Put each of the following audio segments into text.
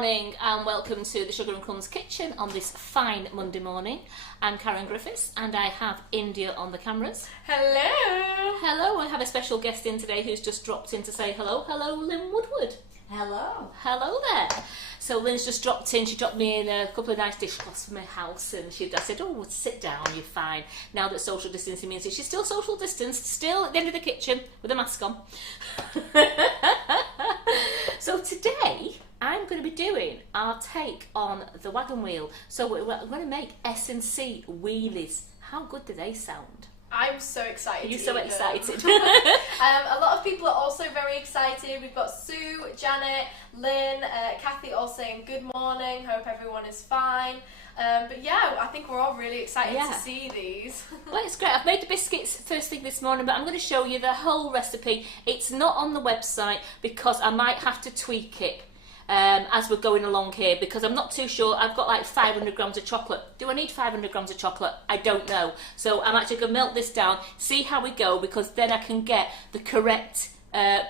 morning and welcome to the Sugar and Crumbs Kitchen on this fine Monday morning. I'm Karen Griffiths and I have India on the cameras. Hello! Hello, I have a special guest in today who's just dropped in to say hello. Hello, Lynn Woodward. Hello. Hello there. So Lynn's just dropped in, she dropped me in a couple of nice dishcloths from my house and I said, oh, sit down, you're fine. Now that social distancing means that she's still social distanced, still at the end of the kitchen with a mask on. So today, I'm going to be doing our take on the Wagon Wheel. So we're going to make S&C Wheelies. How good do they sound? I'm so excited. Are you so excited? A lot of people are also very excited. We've got Sue, Janet, Lynn, Kathy all saying good morning. Hope everyone is fine. But yeah, I think we're all really excited to see these. Well, it's great. I've made the biscuits first thing this morning, but I'm going to show you the whole recipe. It's not on the website because I might have to tweak it as we're going along here, because I'm not too sure. I've got like 500 grams of chocolate. Do I need 500 grams of chocolate? I don't know. So I'm actually going to melt this down, see how we go, because then I can get the correct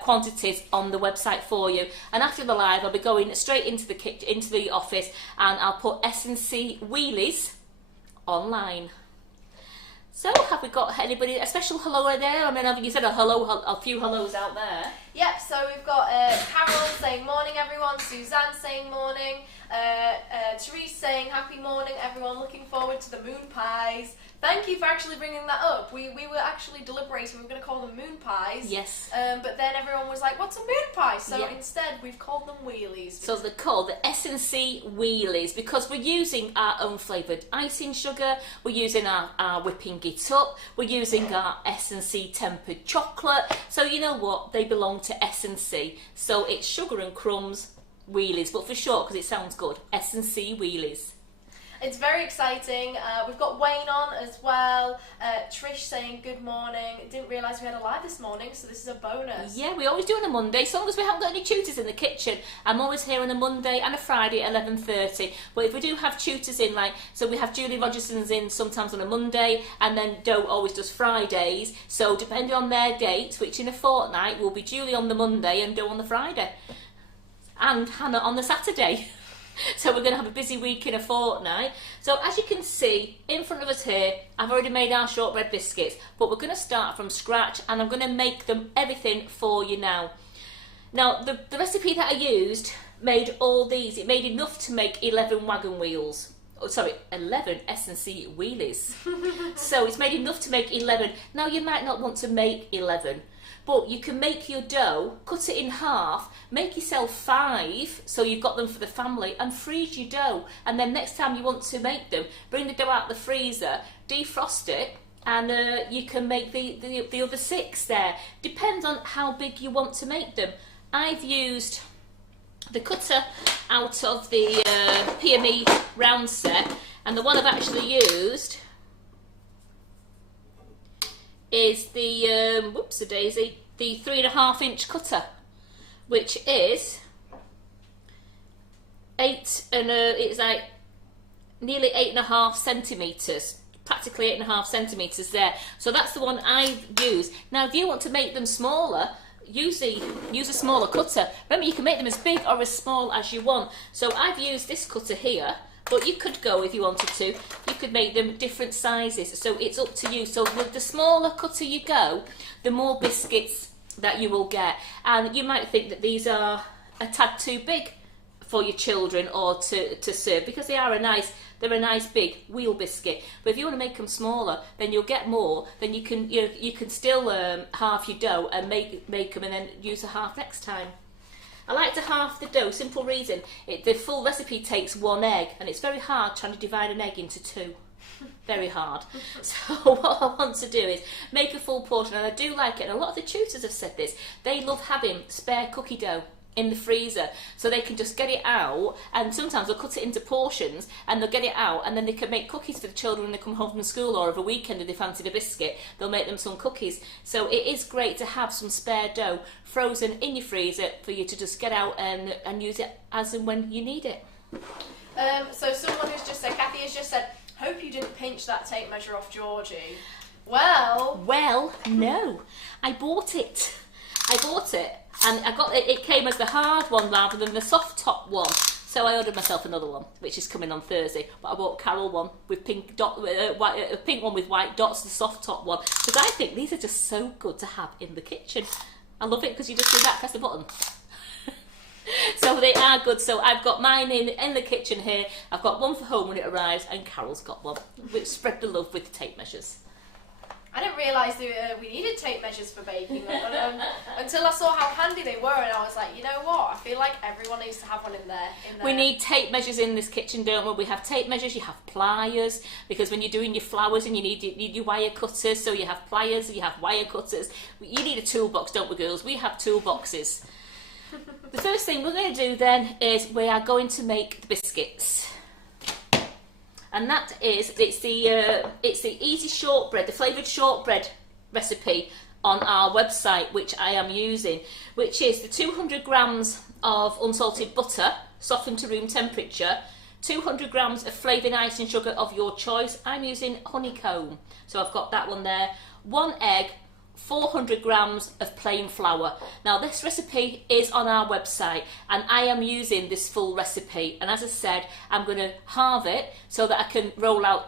quantities on the website for you. And after the live, I'll be going straight into the kitchen, into the office, and I'll put S&C Wheelies online. So, have we got anybody, a special hello there? I mean, you said a few hellos out there. Yep, so we've got Carol saying morning everyone, Suzanne saying morning, Therese saying happy morning everyone, looking forward to the moon pies. Thank you for actually bringing that up. We were actually deliberating, we were going to call them moon pies. Yes. But then everyone was like, what's a moon pie? So instead we've called them wheelies. So they're called the S&C Wheelies because we're using our own flavoured icing sugar, we're using our whipping it up, we're using our S&C tempered chocolate. So you know what? They belong to S&C. So it's Sugar and Crumbs Wheelies, but for short because it sounds good, S&C Wheelies. It's very exciting. We've got Wayne on as well. Trish saying good morning. Didn't realise we had a live this morning, so this is a bonus. Yeah, we always do on a Monday, as long as we haven't got any tutors in the kitchen. I'm always here on a Monday and a Friday at 11:30. But if we do have tutors in, so we have Julie Rogerson's in sometimes on a Monday, and then Doe always does Fridays. So depending on their dates, which in a fortnight will be Julie on the Monday and Doe on the Friday. And Hannah on the Saturday. So we're going to have a busy week in a fortnight. So as you can see in front of us here, I've already made our shortbread biscuits, but we're going to start from scratch and I'm going to make them everything for you now. Now the recipe that I used made all these. It made enough to make 11 wagon wheels. Oh, sorry, 11 S&C Wheelies. So it's made enough to make 11. Now you might not want to make 11. But you can make your dough, cut it in half, make yourself 5, so you've got them for the family, and freeze your dough. And then next time you want to make them, bring the dough out of the freezer, defrost it, and you can make the other 6 there. Depends on how big you want to make them. I've used the cutter out of the PME round set, and the one I've actually used is the whoops-a-daisy, the 3.5 inch cutter, which is it's like nearly 8.5 centimetres, practically 8.5 centimetres there. So that's the one I've used. Now, if you want to make them smaller, use a smaller cutter. Remember, you can make them as big or as small as you want. So I've used this cutter here. But you could go, if you wanted to, you could make them different sizes. So it's up to you. So with the smaller cutter you go, the more biscuits that you will get. And you might think that these are a tad too big for your children or to serve, because they're a nice big wheel biscuit. But if you want to make them smaller, then you'll get more. Then you can still halve your dough and make them and then use a half next time. I like to half the dough, simple reason, the full recipe takes 1 egg and it's very hard trying to divide an egg into 2. Very hard. So what I want to do is make a full portion, and I do like it, and a lot of the tutors have said this, they love having spare cookie dough in the freezer so they can just get it out, and sometimes they'll cut it into portions and they'll get it out and then they can make cookies for the children when they come home from school, or over a weekend if they fancied a biscuit they'll make them some cookies. So it is great to have some spare dough frozen in your freezer for you to just get out and use it as and when you need it. So someone who's just said, Kathy has just said, hope you didn't pinch that tape measure off Georgie. Well, no, I bought it and I got it. It came as the hard one rather than the soft top one. So I ordered myself another one, which is coming on Thursday. But I bought Carol one with pink a pink one with white dots, the soft top one, because I think these are just so good to have in the kitchen. I love it because you just do that, press the button. So they are good. So I've got mine in the kitchen here. I've got one for home when it arrives, and Carol's got one. Which spread the love with tape measures. I didn't realise we needed tape measures for baking until I saw how handy they were, and I was like, you know what? I feel like everyone needs to have one in there. We need tape measures in this kitchen, don't we? We have tape measures, you have pliers, because when you're doing your flowers and you need your wire cutters, so you have pliers, you have wire cutters. You need a toolbox, don't we, girls? We have toolboxes. The first thing we're going to do then is we are going to make the biscuits. And that is, it's the easy shortbread, the flavoured shortbread recipe on our website, which I am using, which is the 200 grams of unsalted butter, softened to room temperature, 200 grams of flavouring icing sugar of your choice. I'm using honeycomb, so I've got that one there. 1 egg, 400 grams of plain flour. Now this recipe is on our website, and I am using this full recipe, and as I said, I'm going to halve it so that I can roll out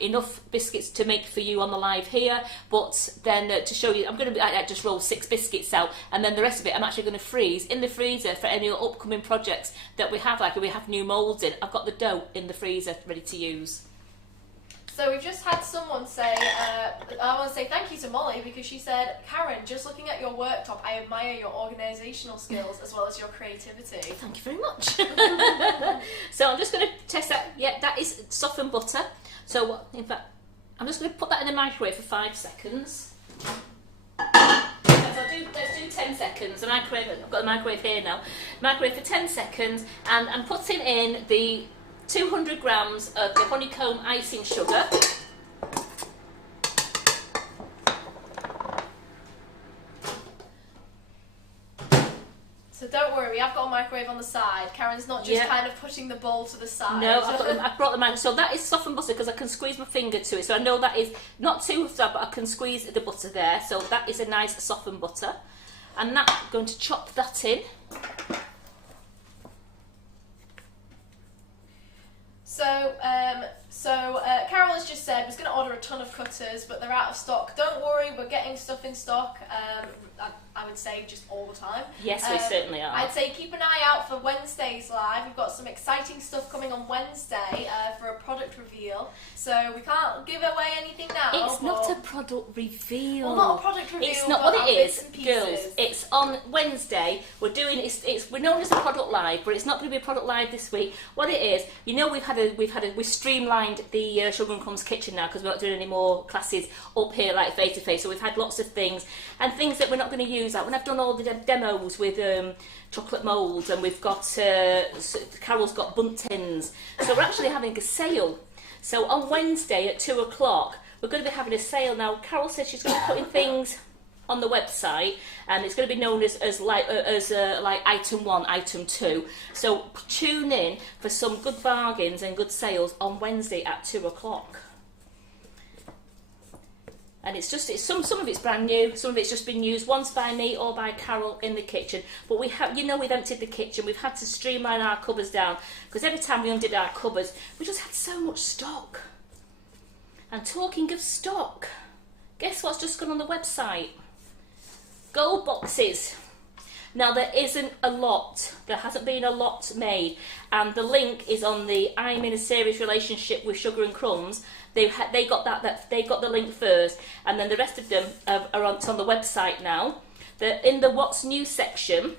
enough biscuits to make for you on the live here, but then to show you, I'm going to just roll 6 biscuits out, and then the rest of it I'm actually going to freeze in the freezer for any upcoming projects that we have, like if we have new moulds in. I've got the dough in the freezer ready to use. So we've just had someone say, I want to say thank you to Molly, because she said, Karen, just looking at your worktop, I admire your organisational skills as well as your creativity. Thank you very much. So I'm just going to test that. Yeah, that is softened butter. So in fact, I'm just going to put that in the microwave for 5 seconds. Let's do 10 seconds. The microwave, I've got the microwave here now. Microwave for 10 seconds, and I'm putting in the 200 grams of the honeycomb icing sugar. So don't worry, I've got a microwave on the side. Karen's not just kind of putting the bowl to the side. No, I've brought the microwave. So that is softened butter because I can squeeze my finger to it. So I know that is not too soft, but I can squeeze the butter there. So that is a nice softened butter. And that, I'm going to chop that in. So Carol has just said was going to order a ton of cutters, but they're out of stock. Don't worry, we're getting stuff in stock. I would say just all the time. Yes, we certainly are. I'd say keep an eye out for Wednesday's live. We've got some exciting stuff coming on Wednesday for a product reveal. So we can't give away anything now. It's not a product reveal. Well, not a product reveal. It's not what it is, girls. It's on Wednesday. We're doing we're known as a product live, but it's not going to be a product live this week. What it is, you know, we've streamlined the Sugar and Crumbs Kitchen now because we're not doing any more classes up here like face to face. So we've had lots of things and things that we're not going to use. Like when I've done all the demos with chocolate moulds, and we've got Carol's got bundt tins. So we're actually having a sale. So on Wednesday at 2 o'clock, we're going to be having a sale. Now, Carol said she's going to be putting things on the website, and it's going to be known as like item 1, item 2. So tune in for some good bargains and good sales on Wednesday at 2 o'clock. And it's some of it's brand new, some of it's just been used once by me or by Carol in the kitchen. But we have, you know, we've emptied the kitchen. We've had to streamline our cupboards down because every time we undid our cupboards, we just had so much stock. And talking of stock, guess what's just gone on the website? Gold boxes. Now there isn't a lot. There hasn't been a lot made, and the link is on the I'm in a serious relationship with Sugar and Crumbs. They got they got the link first, and then the rest of them are on the website now. They're in the What's New section.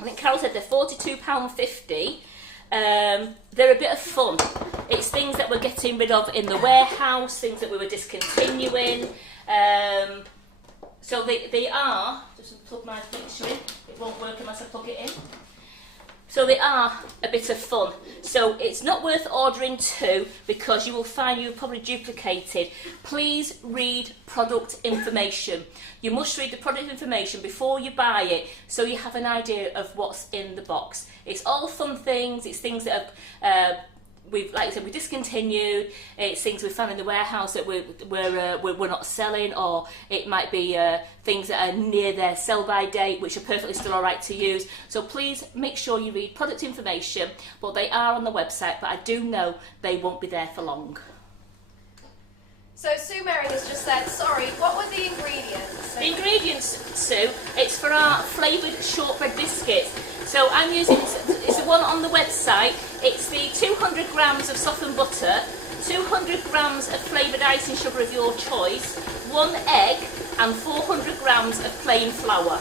I think Carol said they're £42.50. They're a bit of fun. It's things that we're getting rid of in the warehouse, things that we were discontinuing. So they are, just plug my picture in, it won't work unless I plug it in. So they are a bit of fun. So it's not worth ordering 2 because you will find you've probably duplicated. Please read product information. You must read the product information before you buy it so you have an idea of what's in the box. It's all fun things, it's things that are like I said, we discontinued. It's things we found in the warehouse that we're not selling, or it might be things that are near their sell-by date, which are perfectly still all right to use. So please make sure you read product information. But they are on the website, but I do know they won't be there for long. So Sue Mary has just said, sorry, what were the ingredients? The ingredients, Sue, it's for our flavoured shortbread biscuits. So I'm using, it's the one on the website. It's the 200 grams of softened butter, 200 grams of flavoured icing sugar of your choice, 1 egg and 400 grams of plain flour.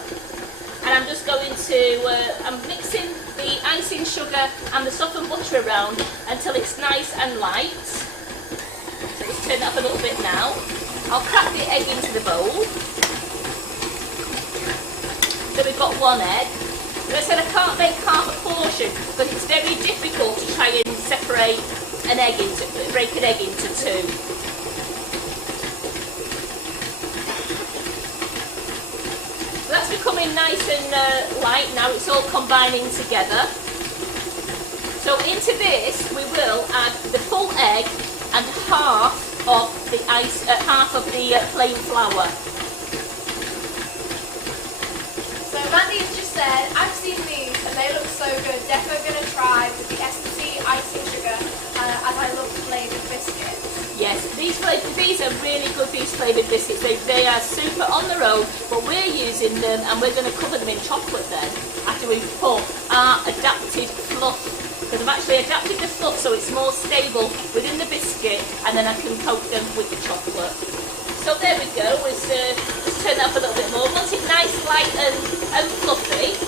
And I'm just going to, I'm mixing the icing sugar and the softened butter around until it's nice and light. So just turn it up a little bit now. I'll crack the egg into the bowl. So we've got 1 egg. As I said, I can't make half a portion, but it's very difficult to try and separate an egg break an egg into 2. So that's becoming nice and light now. It's all combining together. So into this we will add the full egg and half of the plain flour. So Mandy has just said, I've seen these and they look so good. Definitely going to try with the S&C icing sugar as I love flavoured biscuits. Yes, these are really good, these flavoured biscuits. They are super on their own, but we're using them and we're going to cover them in chocolate then after we've put our adapted fluff. Because I've actually adapted the fluff so it's more stable within the biscuit, and then I can coat them with the chocolate. So there we go, let's just turn that up a little bit more. Once it's nice, light and fluffy.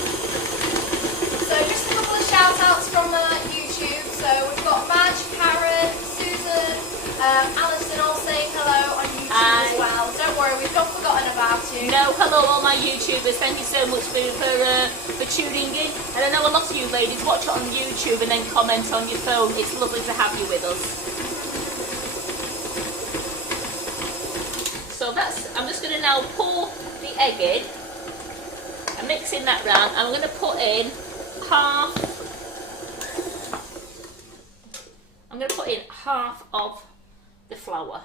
So just a couple of shout outs from YouTube. So we've got Madge, Karen, Susan, Alison all saying hello on YouTube as well. Don't worry, we've not forgotten about you. No, hello all my YouTubers, thank you so much for tuning in. And I know a lot of you ladies watch it on YouTube and then comment on your phone. It's lovely to have you with us. So I'm just going to now pour the egg in. I'm mixing that round. I'm going to put in half of the flour.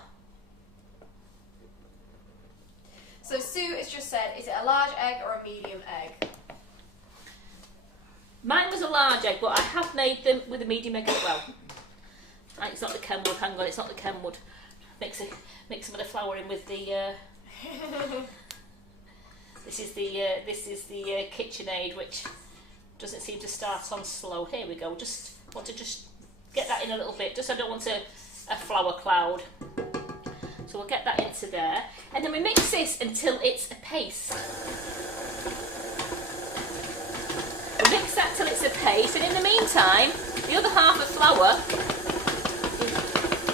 So Sue has just said, is it a large egg or a medium egg? Mine was a large egg, but I have made them with a medium egg as well. It's not the Kenwood, hang on, it's not the Kenwood. Mix some of the flour in with the. This is the KitchenAid, which doesn't seem to start on slow. Here we go. Just want to get that in a little bit. Just I don't want a flour cloud. So we'll get that into there, and then we mix this until it's a paste. We'll mix that till it's a paste, and in the meantime, the other half of flour.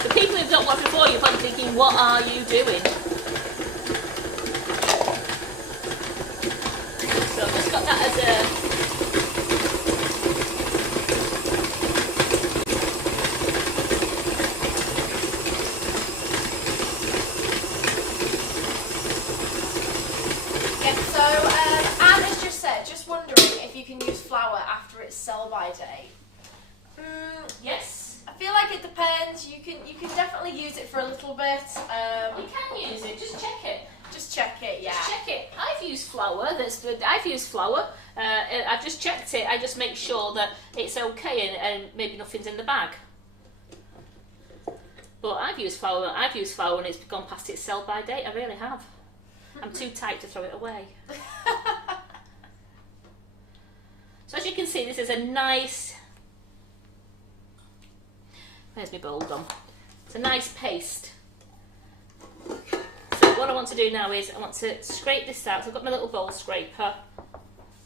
The people who've not watched before, you're probably thinking, what are you doing? So I've just got that as a... Yeah, so Anne has just said, just wondering if you can use flour after its sell-by date. Yes. I feel like it depends. You can definitely use it for a little bit. You can use it. Just check it. Just check it. Yeah. Just check it. I've used flour. I've used flour. I've just checked it. I just make sure that it's okay and maybe nothing's in the bag. But I've used flour and it's gone past its sell-by date. I really have. I'm too tight to throw it away. So as you can see, this is a nice. Where's my bowl gone? It's a nice paste. So what I want to do now is I want to scrape this out. So I've got my little bowl scraper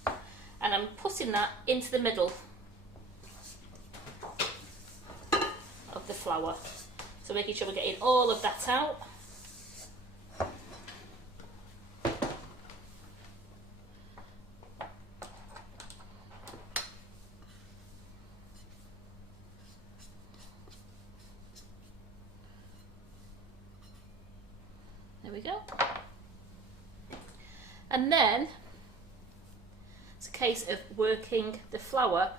and I'm putting that into the middle of the flour. So making sure we're getting all of that out. There we go. And then it's a case of working the flour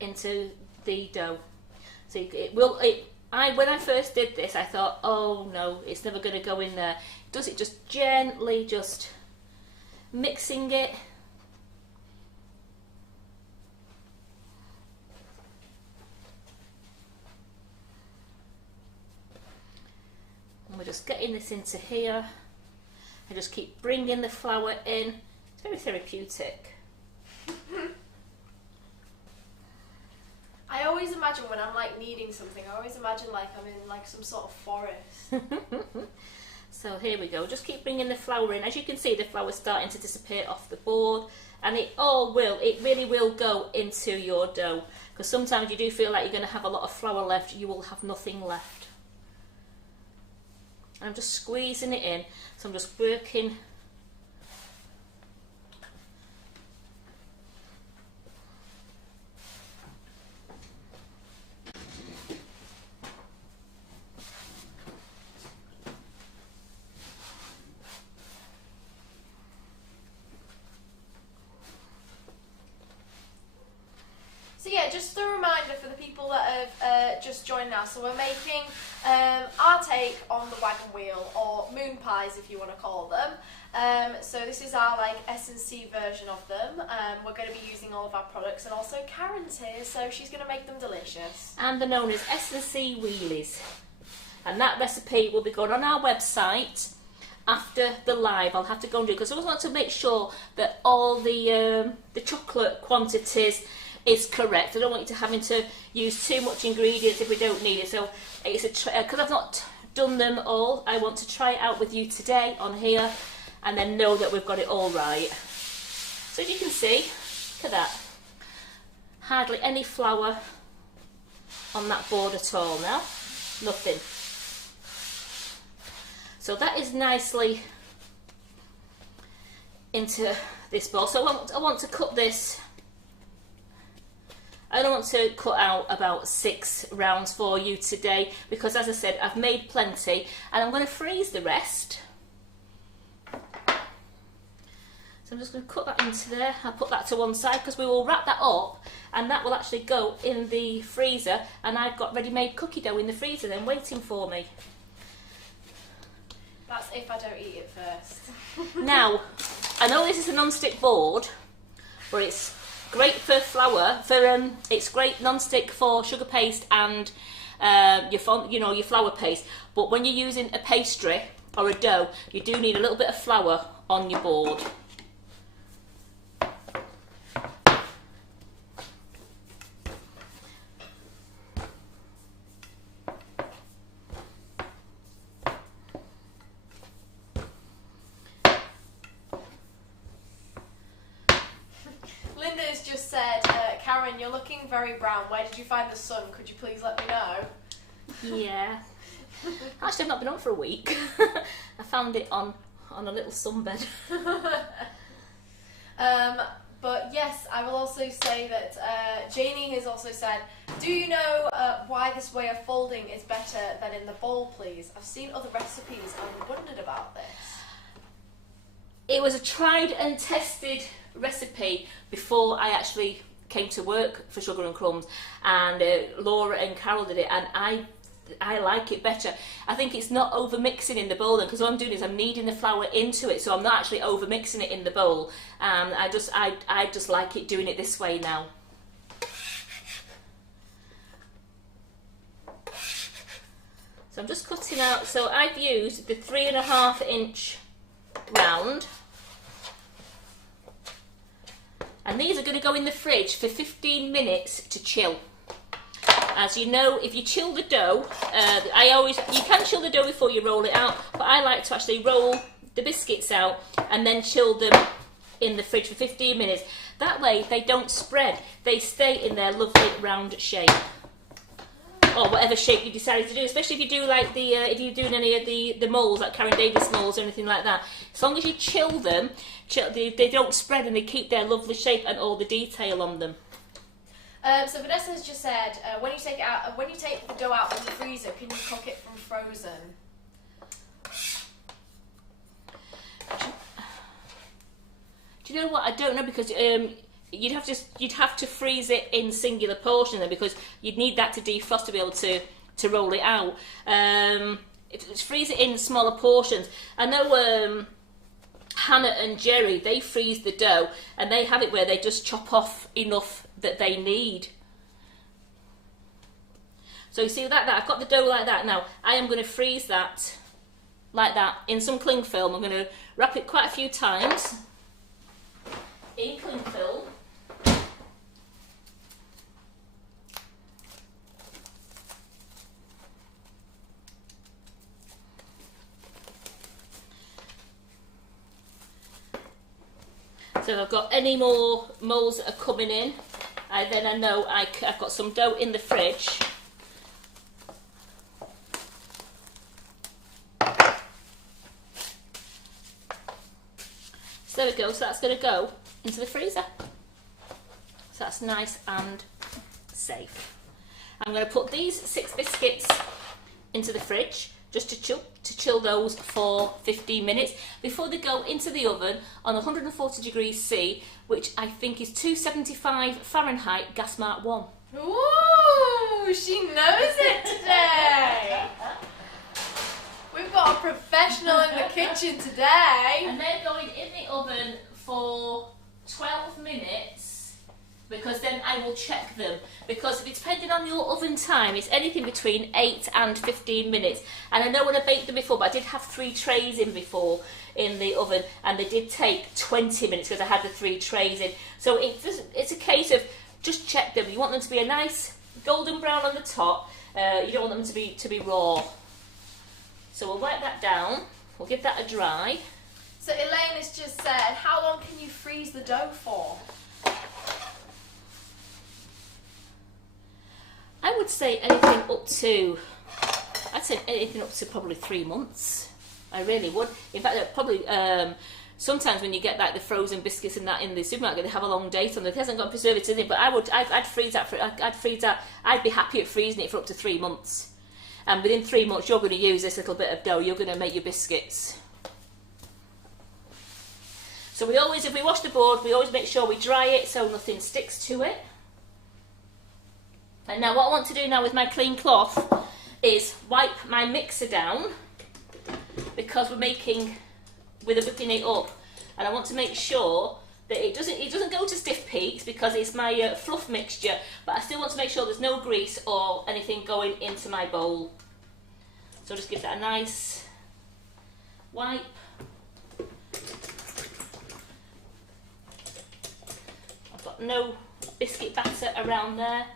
into the dough. So it will. When I first did this, I thought, oh no, it's never going to go in there. Does it just gently, just mixing it. And we're just getting this into here. I just keep bringing the flour in. It's very therapeutic. I always imagine when I'm like kneading something, I always imagine like I'm in like some sort of forest. So here we go, just keep bringing the flour in. As you can see, the flour's starting to disappear off the board, and it really will go into your dough, because sometimes you do feel like you're going to have a lot of flour left, you will have nothing left. I'm just squeezing it in, so I'm just working. So yeah, just a reminder for the people that have just joined now. So we're making our take on the wagon wheel, or moon pies if you want to call them. So this is our like S&C version of them. We're going to be using all of our products, and also Karen's here, so she's going to make them delicious. And they're known as S&C Wheelies. And that recipe will be going on our website after the live. I'll have to go and do it, because I always want to make sure that all the chocolate quantities is correct. I don't want you to having to use too much ingredients if we don't need it. So it's because I've not done them all, I want to try it out with you today on here, and then know that we've got it all right. So as you can see, look at that, hardly any flour on that board at all now, nothing. So that is nicely into this bowl. So I want to cut this. I don't want to cut out about 6 rounds for you today, because as I said, I've made plenty, and I'm going to freeze the rest. So I'm just going to cut that into there. I'll put that to one side, because we will wrap that up, and that will actually go in the freezer, and I've got ready-made cookie dough in the freezer then waiting for me. That's if I don't eat it first. Now, I know this is a non-stick board, but it's great for flour. It's great non-stick for sugar paste and your flour paste. But when you're using a pastry or a dough, you do need a little bit of flour on your board. Linda's just said, Karen, you're looking very brown. Where did you find the sun? Could you please let me know? Yeah. Actually, I've not been on for a week. I found it on a little sunbed. But yes, I will also say that Janie has also said, do you know why this way of folding is better than in the bowl, please? I've seen other recipes and wondered about this. It was a tried and tested recipe before I actually came to work for Sugar and Crumbs, and Laura and Carol did it, and I like it better. I think it's not over mixing in the bowl, because what I'm doing is I'm kneading the flour into it, so I'm not actually over mixing it in the bowl. I just like it doing it this way now. So I'm just cutting out. So I've used the 3.5 inch round, and these are going to go in the fridge for 15 minutes to chill. As you know, if you chill the dough, you can chill the dough before you roll it out, but I like to actually roll the biscuits out and then chill them in the fridge for 15 minutes. That way they don't spread, they stay in their lovely round shape. Or whatever shape you decided to do, especially if you do like if you're doing any of the moulds, like Karen Davis moulds or anything like that. As long as you chill them, they don't spread and they keep their lovely shape and all the detail on them. So Vanessa has just said, when you take the dough out from the freezer, can you cook it from frozen? Do you know what? I don't know, because you'd have to freeze it in singular portions then, because you'd need that to defrost to be able to roll it out. Freeze it in smaller portions. I know Hannah and Jerry, they freeze the dough and they have it where they just chop off enough that they need. So you see like that, I've got the dough like that. Now I am going to freeze that like that in some cling film. I'm going to wrap it quite a few times in cling film. So if I've got any more moulds that are coming in, then I know I've got some dough in the fridge. So there we go, so that's going to go into the freezer. So that's nice and safe. I'm going to put these 6 biscuits into the fridge just to chill those for 15 minutes before they go into the oven on 140 degrees C, which I think is 275 Fahrenheit, gas mark 1. Ooh, she knows it today. We've got a professional in the kitchen today. And they're going in the oven for 12 minutes. Because then I will check them. Because depending on your oven time, it's anything between 8 and 15 minutes. And I know when I baked them before, but I did have 3 trays in before in the oven, and they did take 20 minutes because I had the 3 trays in. So it's a case of just check them. You want them to be a nice golden brown on the top. You don't want them to be raw. So we'll wipe that down. We'll give that a dry. So Elaine has just said, how long can you freeze the dough for? I would say anything up to, I'd say anything up to probably 3 months. I really would. In fact, probably sometimes when you get like the frozen biscuits and that in the supermarket, they have a long date on them. It hasn't got preservatives in it, but I'd freeze that. I'd be happy at freezing it for up to 3 months. And within 3 months, you're going to use this little bit of dough. You're going to make your biscuits. So we always, if we wash the board, we always make sure we dry it so nothing sticks to it. And now what I want to do now with my clean cloth is wipe my mixer down, because we're whipping it up, and I want to make sure that it doesn't go to stiff peaks because it's my fluff mixture, but I still want to make sure there's no grease or anything going into my bowl. So just give that a nice wipe. I've got no biscuit batter around there.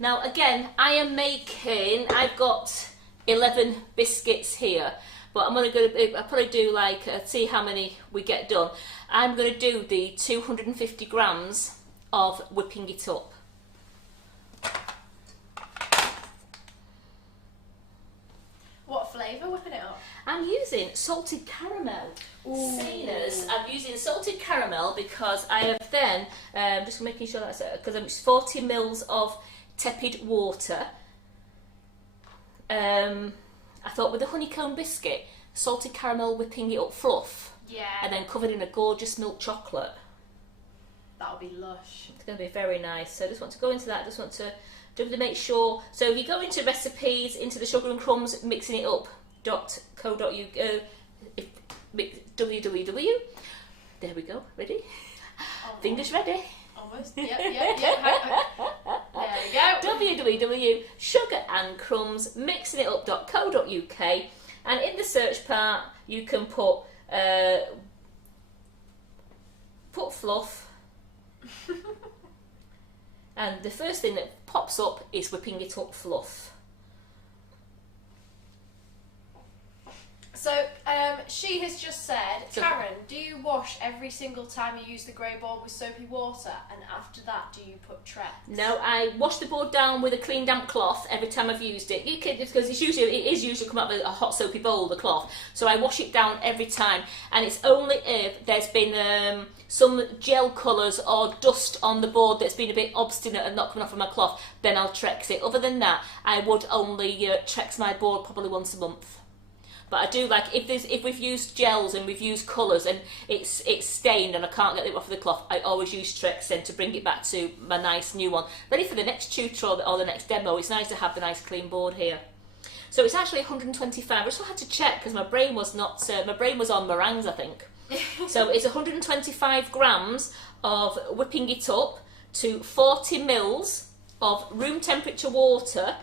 Now again, I've got 11 biscuits here, but I'll probably do like, see how many we get done. I'm going to do the 250 grams of whipping it up. What flavour whipping it up? I'm using salted caramel. Sailors, I'm using salted caramel because I have then, just making sure that's it, because it's 40 mils of tepid water. I thought with the honeycomb biscuit, salted caramel whipping it up fluff, and then covered in a gorgeous milk chocolate. That'll be lush. It's going to be very nice. So I just want to go into that. Just want to make sure. So if you go into recipes, into the Sugar and Crumbs mixing it up.co.uk, www. There we go. Ready? Almost. Fingers ready. Almost. Yep. There we go. www.sugarandcrumbsmixingitup.co.uk, and in the search part you can put fluff, and the first thing that pops up is whipping it up fluff. So she has just said, Karen, do you wash every single time you use the grey board with soapy water, and after that do you put Trex? No, I wash the board down with a clean damp cloth every time I've used it. You can, because it is usually come out of a hot soapy bowl, the cloth. So I wash it down every time, and it's only if there's been some gel colours or dust on the board that's been a bit obstinate and not coming off of my cloth, then I'll Trex it. Other than that, I would only Trex my board probably once a month. But I do like, if we've used gels and we've used colours and it's stained and I can't get it off of the cloth, I always use Trexen to bring it back to my nice new one. Ready for the next tutor or the next demo. It's nice to have the nice clean board here. So it's actually 125. I just had to check because my brain was not. My brain was on meringues, I think. So it's 125 grams of whipping it up to 40 mils of room temperature water,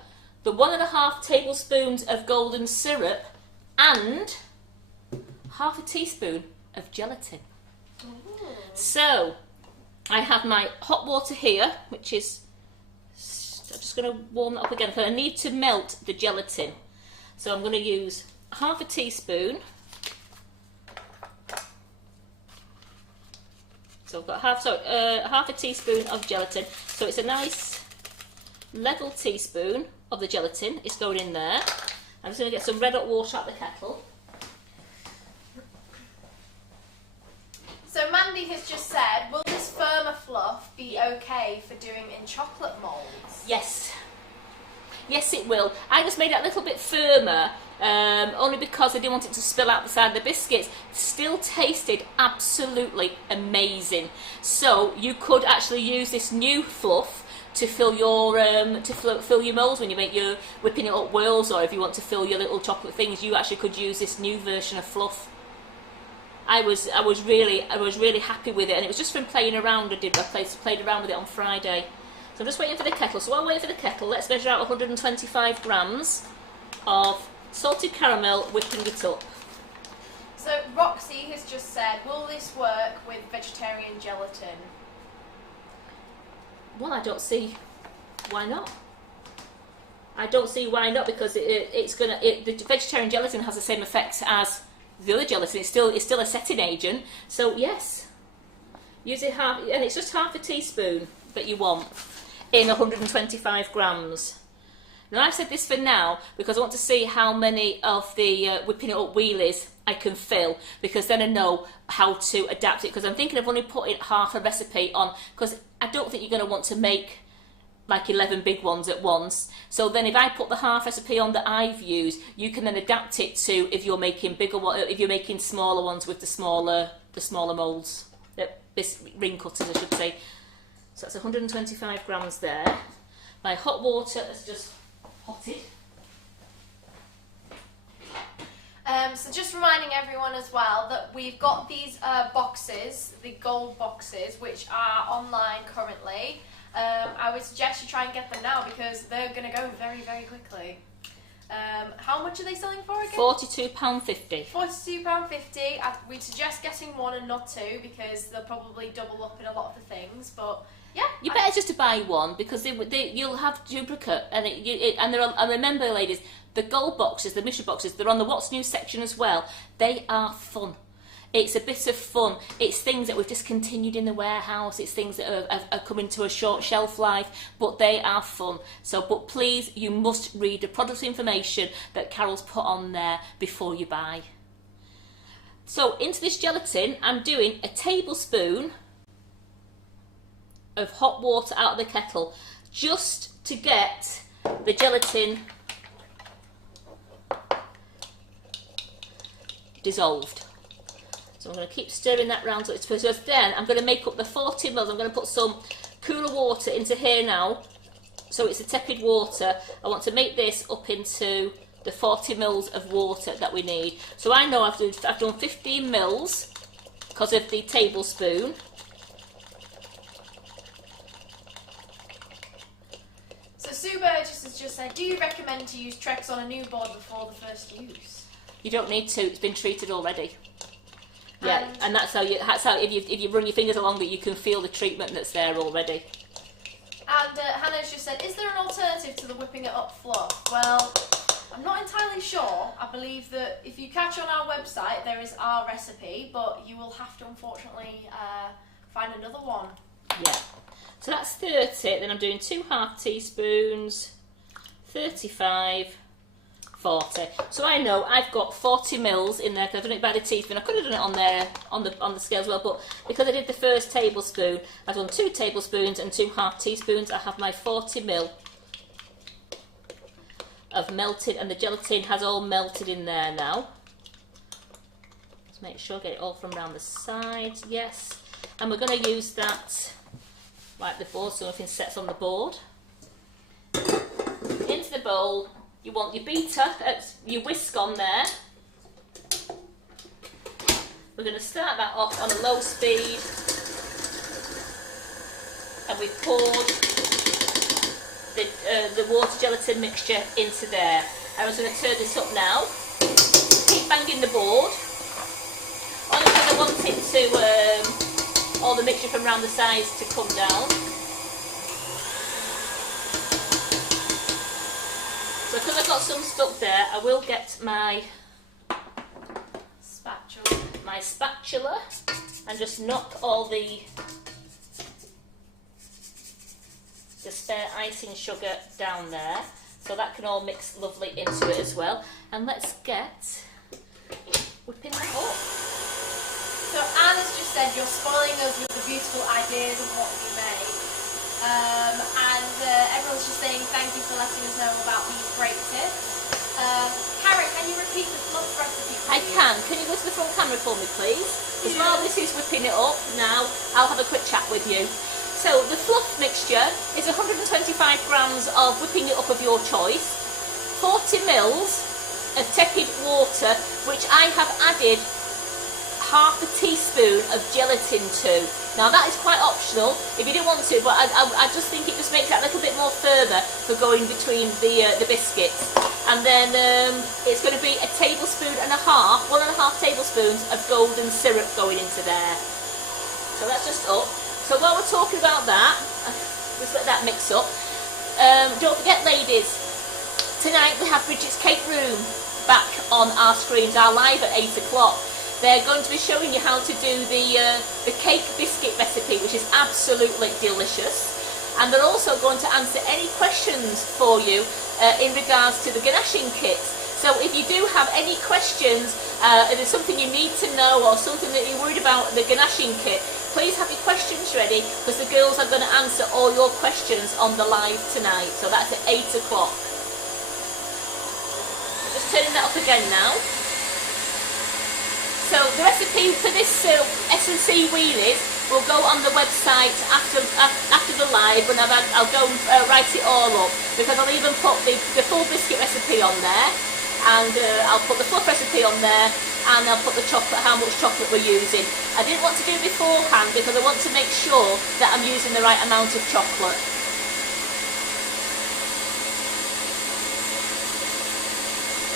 the 1.5 tablespoons of golden syrup, and half a teaspoon of gelatin. Ooh. So I have my hot water here, which is, I'm just going to warm that up again because I need to melt the gelatin. So I'm going to use half a teaspoon. So I've got half a teaspoon of gelatin. So it's a nice level teaspoon of the gelatin. It's going in there. I'm just going to get some red hot water out of the kettle. So Mandy has just said, will this firmer fluff be okay for doing in chocolate moulds? Yes. Yes, it will. I just made it a little bit firmer, only because I didn't want it to spill out the side of the biscuits. Still tasted absolutely amazing. So you could actually use this new fluff to fill your fill your moulds when you make your whipping it up whirls, or if you want to fill your little chocolate things, you actually could use this new version of fluff. I was really happy with it, and it was just from playing around. I played around with it on Friday. So I'm just waiting for the kettle. So while I'm waiting for the kettle, let's measure out 125 grams of salted caramel, whipping it up. So Roxy has just said, will this work with vegetarian gelatin? Well, I don't see why not. I don't see why not, because the vegetarian gelatin has the same effect as the other gelatin. It's still a setting agent. So yes, use it half, and it's just half a teaspoon that you want in 125 grams. Now I've said this for now because I want to see how many of the whipping it up wheelies I can fill, because then I know how to adapt it, because I'm thinking of only putting half a recipe on, because I don't think you're going to want to make like 11 big ones at once. So then if I put the half recipe on that I've used, you can then adapt it to if you're making bigger one, if you're making smaller ones with the smaller moulds, ring cutters I should say. So that's 125 grams there. My hot water has just hotted. So just reminding everyone as well that we've got these boxes, the gold boxes, which are online currently. I would suggest you try and get them now because they're going to go very, very quickly. How much are they selling for again? £42.50. £42.50. We'd suggest getting one and not two because they'll probably double up in a lot of the things. But yeah, you better just to buy one because you'll have duplicate, and and remember, ladies, the gold boxes, the mystery boxes, they're on the What's New section as well. They are fun. It's a bit of fun. It's things that we've discontinued in the warehouse. It's things that are coming to a short shelf life, but they are fun. So, but please, you must read the product information that Carol's put on there before you buy. So, into this gelatin, I'm doing a tablespoon of hot water out of the kettle, just to get the gelatin dissolved. So I'm going to keep stirring that round till it's so then I'm going to make up the 40 mils. I'm going to put some cooler water into here now, so it's a tepid water. I want to make this up into the 40 mils of water that we need. So I know I've done 15 mils because of the tablespoon. So Sue Burgess has just said, do you recommend to use Trex on a new board before the first use? You don't need to. It's been treated already. Yeah, and that's how if you run your fingers along it, you can feel the treatment that's there already. And Hannah's just said, is there an alternative to the whipping it up fluff? Well, I'm not entirely sure. I believe that if you catch on our website, there is our recipe, but you will have to unfortunately find another one. Yeah. So that's 30. Then I'm doing 2 half teaspoons, 35. 40. So I know I've got 40 mils in there because I've done it by the teaspoon. I could have done it on there on the scale as well, but because I did the first tablespoon, I've done 2 tablespoons and 2 half teaspoons. I have my 40 mil have melted, and the gelatin has all melted in there now. Let's make sure, get it all from around the sides, yes. And we're going to use that like before, so nothing sets on the board. Into the bowl, you want your beater, your whisk on there. We're going to start that off on a low speed, and we've poured the water gelatin mixture into there. I'm just going to turn this up now. Keep banging the board. Only because I want it to, all the mixture from around the sides to come down. So because I've got some stuck there, I will get my spatula and just knock all the spare icing sugar down there, so that can all mix lovely into it as well. And let's get whipping that up. So Anna's just said you're spoiling us with the beautiful ideas of what we make. And everyone's just saying thank you for letting us know about these great tips. Karen, can you repeat the fluff recipe please? I can. Can you go to the front camera for me please? Because while this is whipping it up now, I'll have a quick chat with you. So the fluff mixture is 125 grams of whipping it up of your choice, 40 mils of tepid water, which I have added half a teaspoon of gelatin to. Now that is quite optional if you didn't want to, but I just think it just makes it a little bit more further for going between the biscuits. And then it's going to be a tablespoon and a half, 1.5 tablespoons of golden syrup going into there. So that's just up. So while we're talking about that, just let that mix up. Don't forget ladies, tonight we have Bridget's Cake Room back on our screens, our live at 8 o'clock. They're going to be showing you how to do the cake biscuit recipe, which is absolutely delicious. And they're also going to answer any questions for you in regards to the ganashing kits. So if you do have any questions, and there's something you need to know or something that you're worried about the ganashing kit, please have your questions ready, because the girls are going to answer all your questions on the live tonight. So that's at 8 o'clock. Just turning that up again now. So the recipe for this S&C Wheelies will go on the website after the live, when I'll go write it all up, because I'll even put the full biscuit recipe on there, and I'll put the fluff recipe on there, and I'll put the chocolate, how much chocolate we're using. I didn't want to do it beforehand because I want to make sure that I'm using the right amount of chocolate.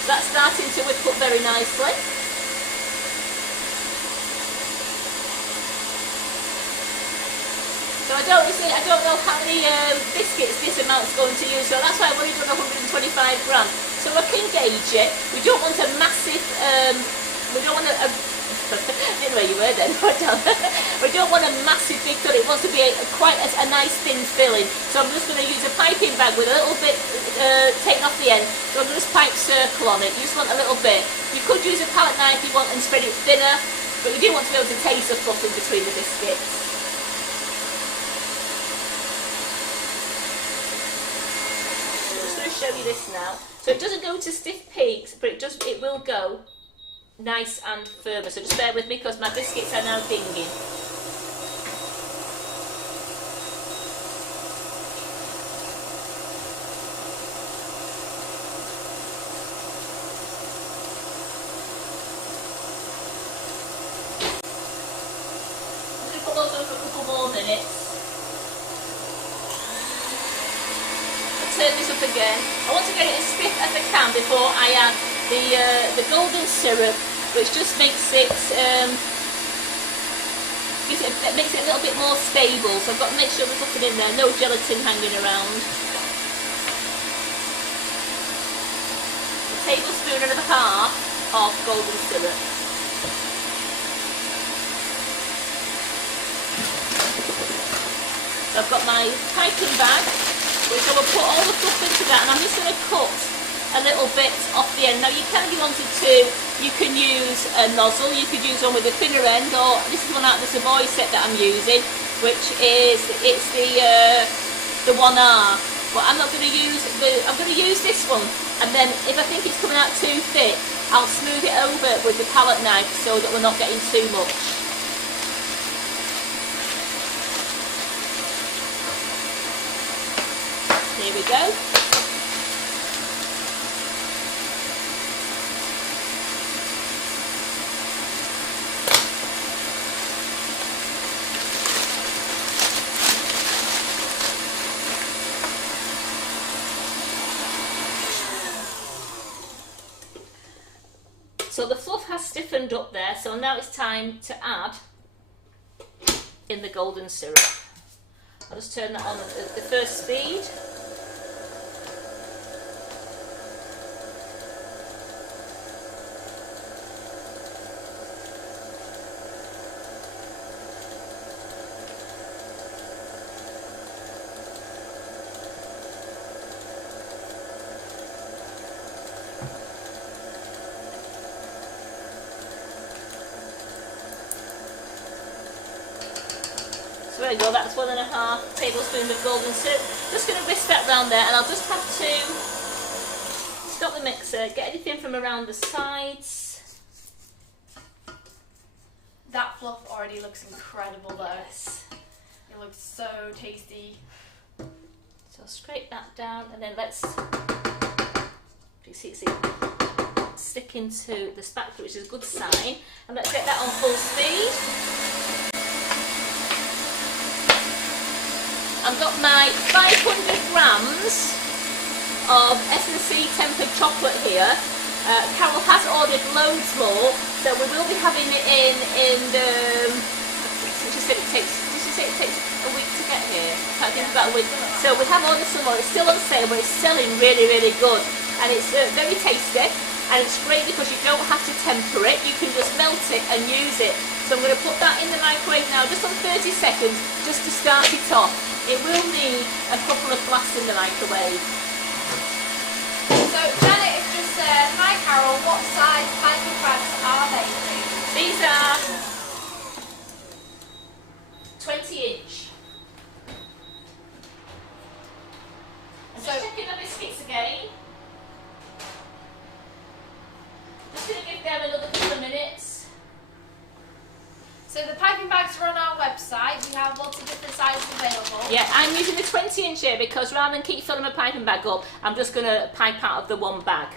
So that's starting to whip up very nicely. So I don't know how many biscuits this amount's going to use, so that's why I've only done 125 grams. So I can gauge it. We don't want a massive, we don't want a I didn't know where you were then. We don't want a massive big filling. It wants to be quite a nice thin filling. So I'm just going to use a piping bag with a little bit taken off the end. So I'm going to just pipe circle on it. You just want a little bit. You could use a palette knife if you want and spread it thinner, but you do want to be able to taste the fluff in between the biscuits. Show you this now. So it doesn't go to stiff peaks, but it will go nice and firmer. So just bear with me because my biscuits are now dinging. I'm going to put those on for a couple more minutes. Turn this up again. I want to get it as stiff as I can before I add the golden syrup, which just makes it makes it a little bit more stable. So I've got to make sure there's nothing in there, no gelatin hanging around. A tablespoon and a half of golden syrup. So I've got my piping bag, which I will put all the fluff into that, and I'm just going to cut a little bit off the end. Now you can, if you wanted to, you can use a nozzle, you could use one with a thinner end, or this is one out of the Savoy set that I'm using, which is, it's the 1R, but I'm not going to use I'm going to use this one And then if I think it's coming out too thick, I'll smooth it over with the palette knife so that we're not getting too much. Here we go. So the fluff has stiffened up there, so now it's time to add in the golden syrup. I'll just turn that on at the first speed. So there you go, that's 1.5 tablespoons of golden syrup. Just going to whisk that round there, and I'll just have to stop the mixer, get anything from around the sides. That fluff already looks incredible though. Yes. It looks so tasty. So scrape that down, and then let's see, stick into the spatula, which is a good sign. And let's get that on full speed. I've got my 500 grams of S&C tempered chocolate here. Carol has ordered loads more, so we will be having it in she said it takes a week to get here. I think about a week. So we have ordered some more. It's still on sale, but it's selling really, really good. And it's very tasty, and it's great because you don't have to temper it. You can just melt it and use it. So I'm going to put that in the microwave now, just on 30 seconds, just to start it off. It will need a couple of blasts in the microwave. So Janet has just said, hi Carol, what size piping bags are they, please? These are 20-inch. I'm just checking the biscuits again. Just going to give them another couple of minutes. So the piping bags are on our website. We have lots of different sizes available. Yeah, I'm using the 20-inch here because rather than keep filling my piping bag up, I'm just going to pipe out of the one bag.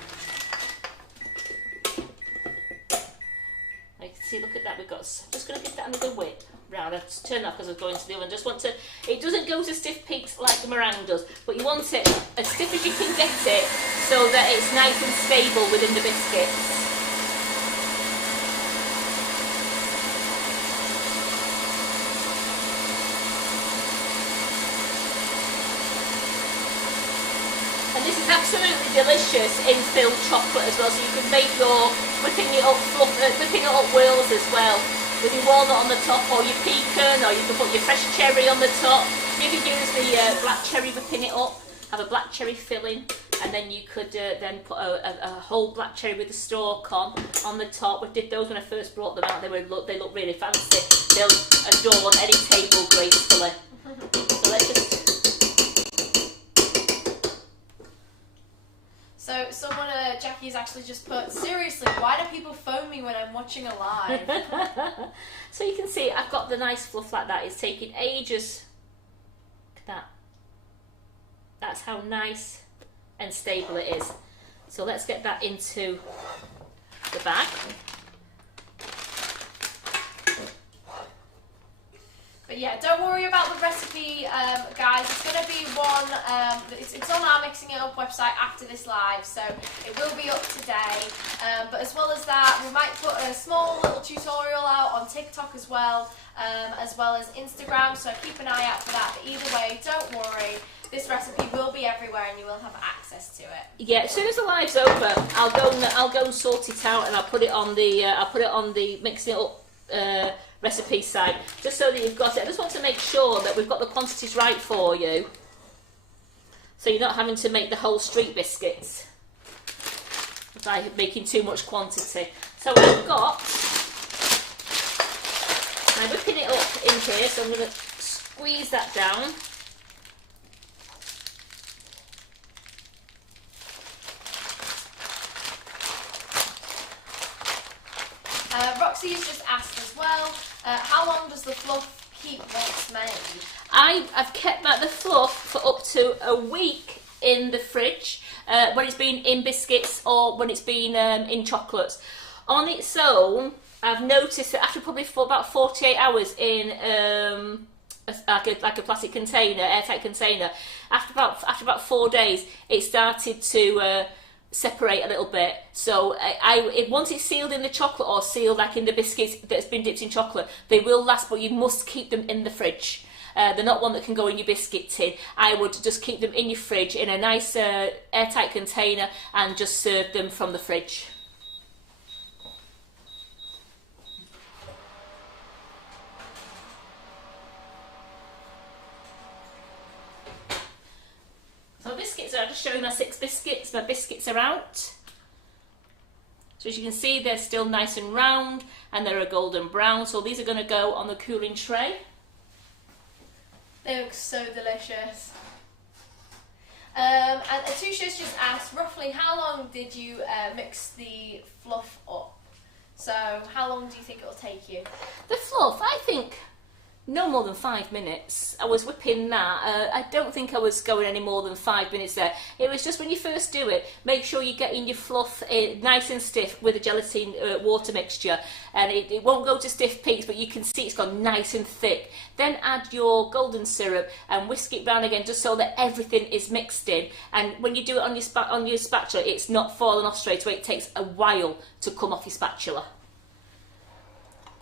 You can see, look at that, we've got, just going to give that another whip round. I've just turned off because I was going to the oven. Just want to, it doesn't go to stiff peaks like the meringue does, but you want it as stiff as you can get it so that it's nice and stable within the biscuits. And this is absolutely delicious in filled chocolate as well, so you can make your whipping it up wheels as well, with your walnut on the top, or your pecan, or you can put your fresh cherry on the top. You could use the black cherry whipping it up, have a black cherry filling, and then you could then put a whole black cherry with the stalk on the top. We did those when I first brought them out. They look really fancy. They'll adorn any table gracefully. So let's just. So someone, Jackie's actually just put, seriously, why do people phone me when I'm watching a live? So you can see I've got the nice fluff like that. It's taking ages. Look at that. That's how nice and stable it is. So let's get that into the bag. But yeah, don't worry about the recipe, guys. It's going to be one, it's on our Mixing It Up website after this live, so it will be up today. But as well as that, we might put a small little tutorial out on TikTok as well as Instagram, so keep an eye out for that. But either way, don't worry. This recipe will be everywhere and you will have access to it. Yeah, as soon as the live's over, I'll go and sort it out, and I'll put it on the Mixing It Up recipe site, just so that you've got it. I just want to make sure that we've got the quantities right for you, so you're not having to make the whole street biscuits by making too much quantity. So I've got my whipping it up in here, so I'm going to squeeze that down. Roxy has just asked as well, how long does the fluff keep once made? I've kept the fluff for up to a week in the fridge when it's been in biscuits or when it's been in chocolates. On its own, I've noticed that after probably for about 48 hours in like a plastic container, airtight container, after about 4 days, it started to separate a little bit. So once it's sealed in the chocolate or sealed like in the biscuits that's been dipped in chocolate, they will last, but you must keep them in the fridge. They're not one that can go in your biscuit tin. I would just keep them in your fridge in a nice airtight container and just serve them from the fridge. So biscuits, I'm just showing my 6 biscuits. My biscuits are out. So as you can see, they're still nice and round and they're a golden brown. So these are going to go on the cooling tray. They look so delicious. And Atusha's just asked, roughly how long did you mix the fluff up? So how long do you think it'll take you? The fluff, I think no more than 5 minutes. I was whipping that. I don't think I was going any more than 5 minutes there. It was just when you first do it, make sure you're getting your fluff nice and stiff with a gelatin water mixture. And it won't go to stiff peaks, but you can see it's gone nice and thick. Then add your golden syrup and whisk it round again just so that everything is mixed in. And when you do it on your spatula, it's not falling off straight away. It takes a while to come off your spatula.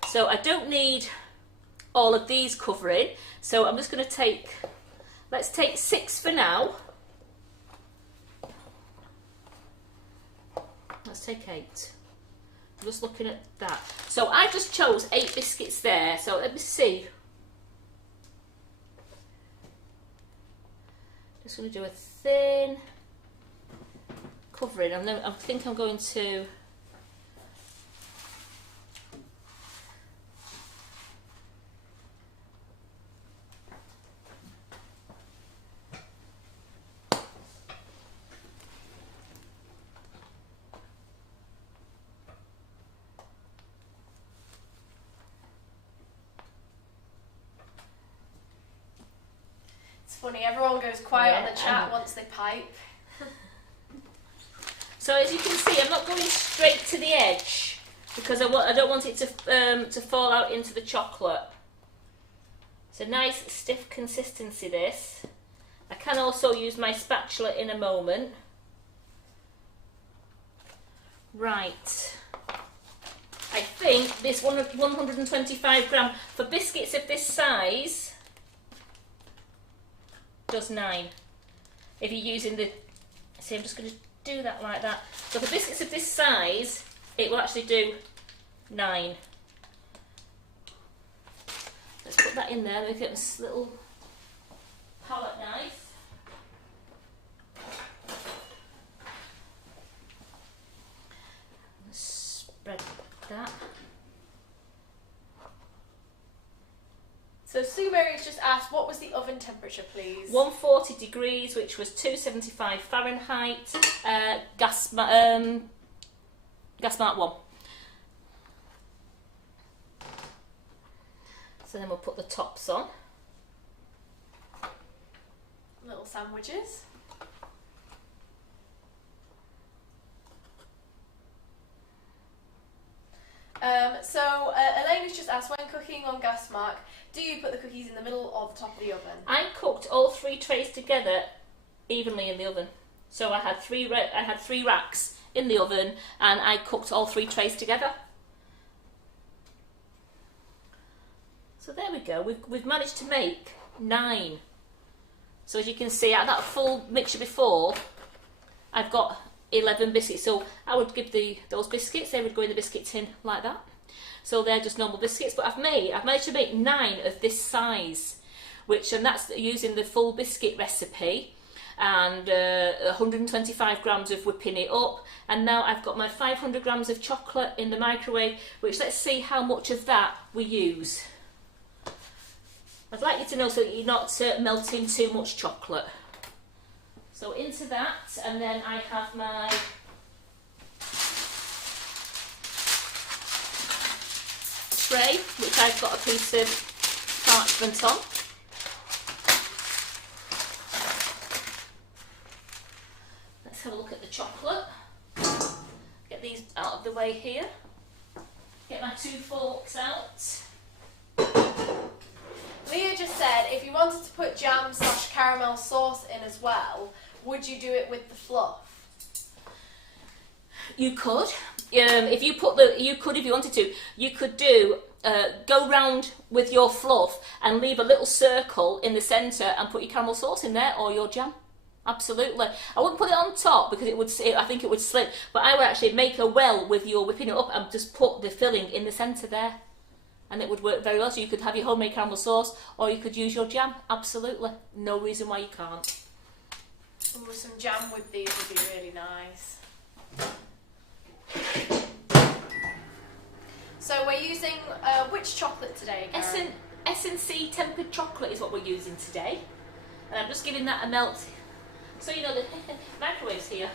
So I don't need all of these covering, so I'm just going to take, let's take 6 for now. Let's take 8. I'm just looking at that. So I just chose 8 biscuits there, so let me see. Just going to do a thin covering, and then I think I'm going to Funny, everyone goes quiet on the chat once they pipe. So as you can see, I'm not going straight to the edge because I don't want it to fall out into the chocolate. It's a nice stiff consistency, this. I can also use my spatula in a moment. Right. I think this 125 gram for biscuits of this size does 9. If you're using the, see, I'm just going to do that like that. So for biscuits of this size, it will actually do 9. Let's put that in there, make it a little palette knife. Spread that. So Sue Mary's just asked, what was the oven temperature, please? 140 degrees, which was 275 Fahrenheit, gas mark 1. So then we'll put the tops on. Little sandwiches. Elena's just asked, when cooking on gas mark, do you put the cookies in the middle or the top of the oven? I cooked all 3 trays together evenly in the oven. So I had 3 racks in the oven and I cooked all 3 trays together. So there we go, we've managed to make 9. So as you can see, out of that full mixture before, I've got 11 biscuits. So I would give those biscuits, they would go in the biscuit tin like that. So they're just normal biscuits, but I've managed to make 9 of this size, and that's using the full biscuit recipe and 125 grams of whipping it up. And now I've got my 500 grams of chocolate in the microwave, which let's see how much of that we use. I'd like you to know so that you're not melting too much chocolate. So into that, and then I have my tray, which I've got a piece of parchment on. Let's have a look at the chocolate. Get these out of the way here. Get my 2 forks out. Leah just said if you wanted to put jam / caramel sauce in as well, would you do it with the fluff? You could. If you put the, you could if you wanted to. You could do go round with your fluff and leave a little circle in the centre and put your caramel sauce in there or your jam. Absolutely. I wouldn't put it on top because I think it would slip. But I would actually make a well with your whipping it up and just put the filling in the centre there, and it would work very well. So you could have your homemade caramel sauce or you could use your jam. Absolutely. No reason why you can't. Ooh, some jam with these would be really nice. So we're using which chocolate today, Karen? S&C tempered chocolate is what we're using today. And I'm just giving that a melt. So you know the microwave's here.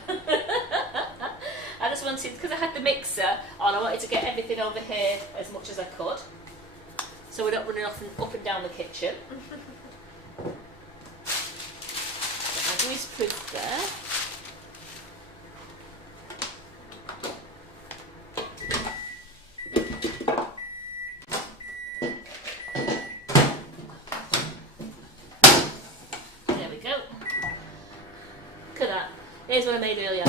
I just wanted, because I had the mixer on, I wanted to get everything over here as much as I could. So we're not running off and up and down the kitchen. My grease-proof there. Here's what I made earlier.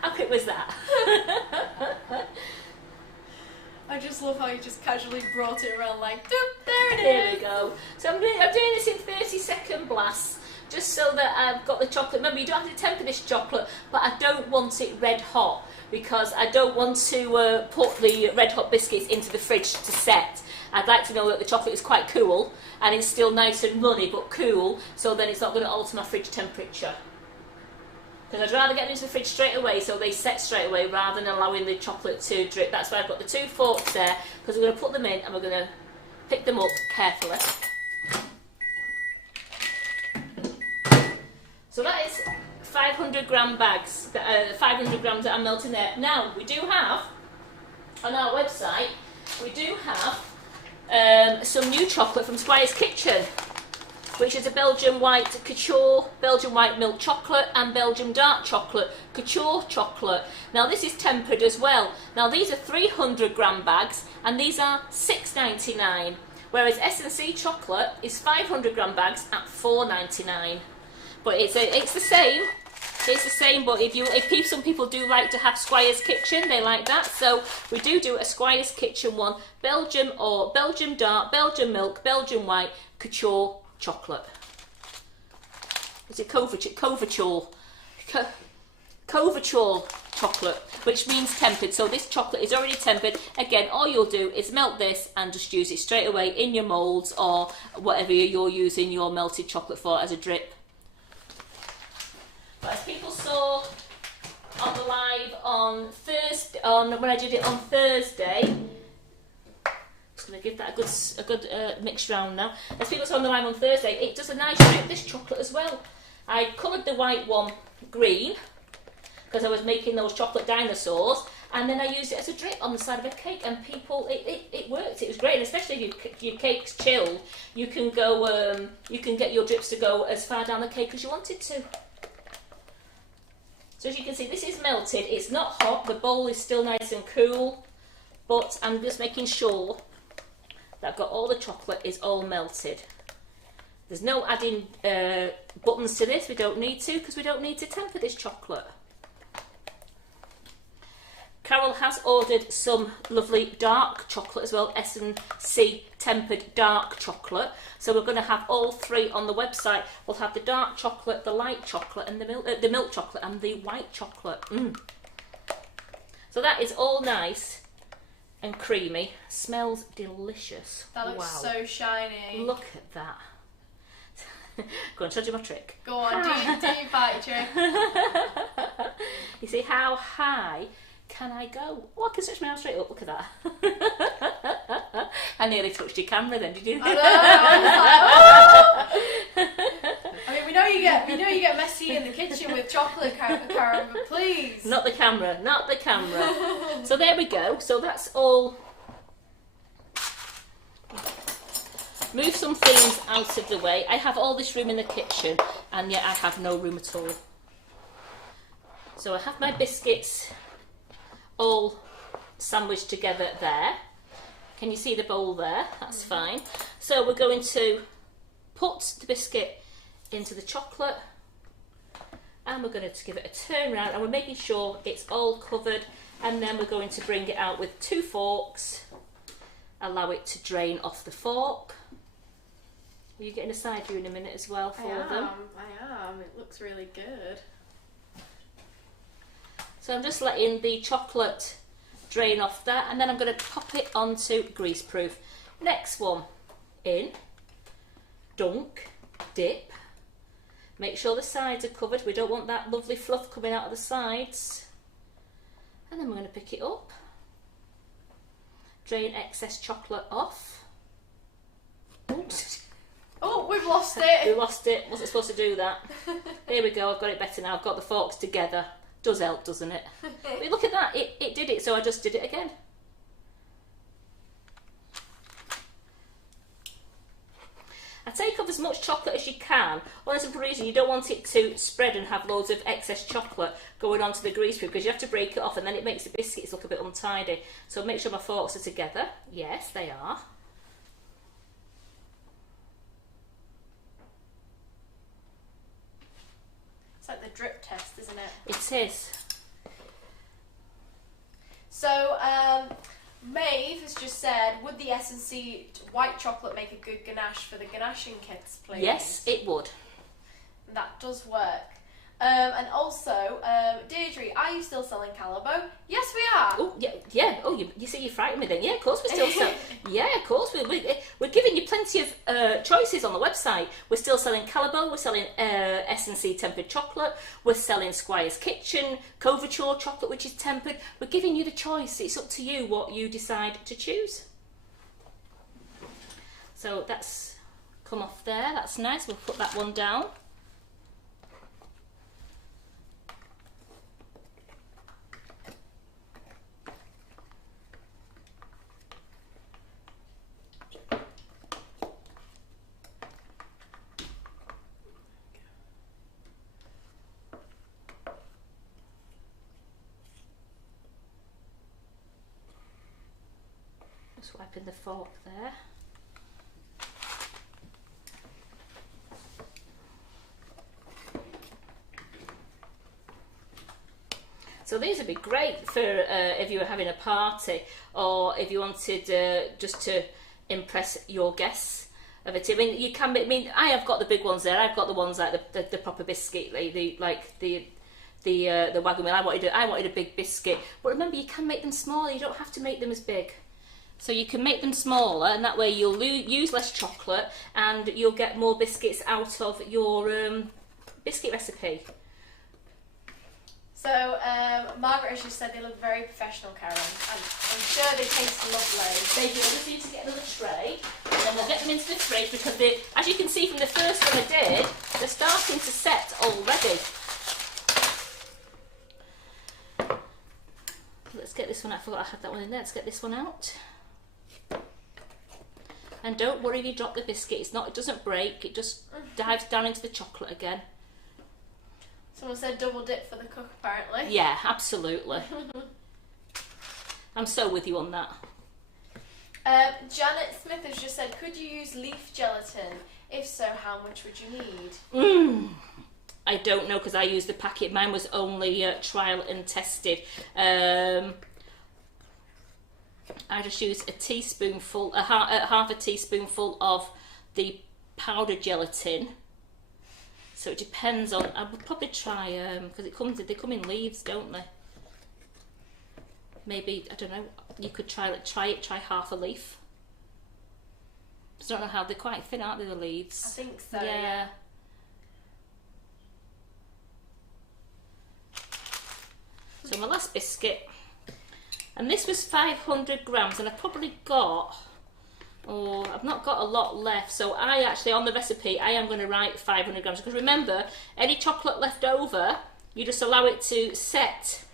How quick was that? I just love how you just casually brought it around like, doop, there it is. Here we go. So I'm doing this in 30-second blasts, just so that I've got the chocolate. Remember, you don't have to temper this chocolate, but I don't want it red hot because I don't want to put the red hot biscuits into the fridge to set. I'd like to know that the chocolate is quite cool and it's still nice and runny but cool, so then it's not going to alter my fridge temperature. Because I'd rather get them into the fridge straight away so they set straight away rather than allowing the chocolate to drip. That's why I've got the 2 forks there, because we're going to put them in and we're going to pick them up carefully. So that is 500 gram bags, 500 grams that I'm melting there. Now, we do have, on our website, we do have some new chocolate from Squire's Kitchen, which is a Belgian white couture, Belgian white milk chocolate and Belgian dark chocolate, couture chocolate. Now this is tempered as well. Now these are 300 gram bags and these are $6.99, whereas S&C chocolate is 500 gram bags at $4.99. But it's the same. It's the same, but some people do like to have Squire's Kitchen, they like that. So we do a Squire's Kitchen one, Belgium or Belgium dark, Belgian milk, Belgian white, couture chocolate. Is it couverture chocolate, which means tempered. So this chocolate is already tempered. Again, all you'll do is melt this and just use it straight away in your moulds or whatever you're using your melted chocolate for as a drip. But as people saw on the live on Thursday, when I did it on Thursday, just going to give that a good mix round now. As people saw on the live on Thursday, it does a nice drip, this chocolate as well. I coloured the white one green because I was making those chocolate dinosaurs, and then I used it as a drip on the side of a cake, and people, it worked. It was great, and especially if your cake's chilled, you can go, you can get your drips to go as far down the cake as you wanted to. So as you can see, this is melted. It's not hot. The bowl is still nice and cool, but I'm just making sure that I've got all the chocolate is all melted. There's no adding buttons to this. We don't need to, because we don't need to temper this chocolate. Carol has ordered some lovely dark chocolate as well, S&C tempered dark chocolate. So we're going to have all 3 on the website. We'll have the dark chocolate, the light chocolate, and the milk chocolate, and the white chocolate. So that is all nice and creamy. Smells delicious. That looks so shiny. Look at that. Go on, show you my trick. Go on, do your party trick. You see how high can I go? Oh, I can stretch my arm straight up. Look at that. I nearly touched your camera then, did you? I know. I was like, oh! I mean, we know you get messy in the kitchen with chocolate, Karen, but please. Not the camera, not the camera. So there we go. So that's all. Move some things out of the way. I have all this room in the kitchen, and yet I have no room at all. So I have my biscuits all sandwiched together there. Can you see the bowl there? That's fine. So we're going to put the biscuit into the chocolate, and we're going to give it a turn round, and we're making sure it's all covered, and then we're going to bring it out with 2 forks, allow it to drain off the fork. Are you getting a side view in a minute as well for them? I am. It looks really good. So I'm just letting the chocolate drain off that, and then I'm going to pop it onto greaseproof. Next one in, dunk, dip. Make sure the sides are covered. We don't want that lovely fluff coming out of the sides. And then we're going to pick it up. Drain excess chocolate off. Oops. Oh, we've lost it. We lost it. Wasn't supposed to do that. Here we go. I've got it better now. I've got the forks together. Does help, doesn't it? But look at that. It did it, so I just did it again. I take off as much chocolate as you can. Well, there's a reason you don't want it to spread and have loads of excess chocolate going onto the greaseproof, because you have to break it off and then it makes the biscuits look a bit untidy. So make sure my forks are together. Yes, they are. It's like the drip test, isn't it? It is. So, Maeve has just said, would the S&C white chocolate make a good ganache for the ganaching kits, please? Yes, it would. That does work. And also, Deirdre, are you still selling Calabo? Yes, we are. Oh, yeah. Oh, you see, you frightened me then. Yeah, of course we're still selling. Yeah, of course. We're giving you plenty of choices on the website. We're still selling Calabo. We're selling S&C tempered chocolate. We're selling Squire's Kitchen, Couverture chocolate, which is tempered. We're giving you the choice. It's up to you what you decide to choose. So that's come off there. That's nice. We'll put that one down. Just wiping the fork there. So these would be great for if you were having a party, or if you wanted just to impress your guests of it. I mean, you can. I mean, I have got the big ones there. I've got the ones like the proper biscuit, the Wagon Wheel. I wanted a big biscuit, but remember, you can make them smaller. You don't have to make them as big. So you can make them smaller, and that way you'll use less chocolate, and you'll get more biscuits out of your biscuit recipe. So, Margaret has just said they look very professional, Karen. I'm sure they taste lovely. They do. I just need to get another tray, and then we'll get them into the fridge, because they, as you can see from the first one I did, they're starting to set already. Let's get this one out. I forgot I had that one in there. Let's get this one out. And don't worry if you drop the biscuit. It doesn't break. It just dives down into the chocolate again. Someone said double dip for the cook, apparently. Yeah, absolutely. I'm so with you on that. Janet Smith has just said, could you use leaf gelatin? If so, how much would you need? I don't know, because I used the packet. Mine was only trial and tested. I just used a teaspoonful, half a teaspoonful of the powdered gelatin. So it depends on. I would probably try because they come in leaves, don't they? Maybe, I don't know. You could try half a leaf. I don't know how they're quite thin, aren't they, the leaves? I think so. Yeah. So my last biscuit, and this was 500 grams, and I probably got, or I've not got a lot left, so I actually, on the recipe, I am going to write 500 grams, because remember, any chocolate left over, you just allow it to set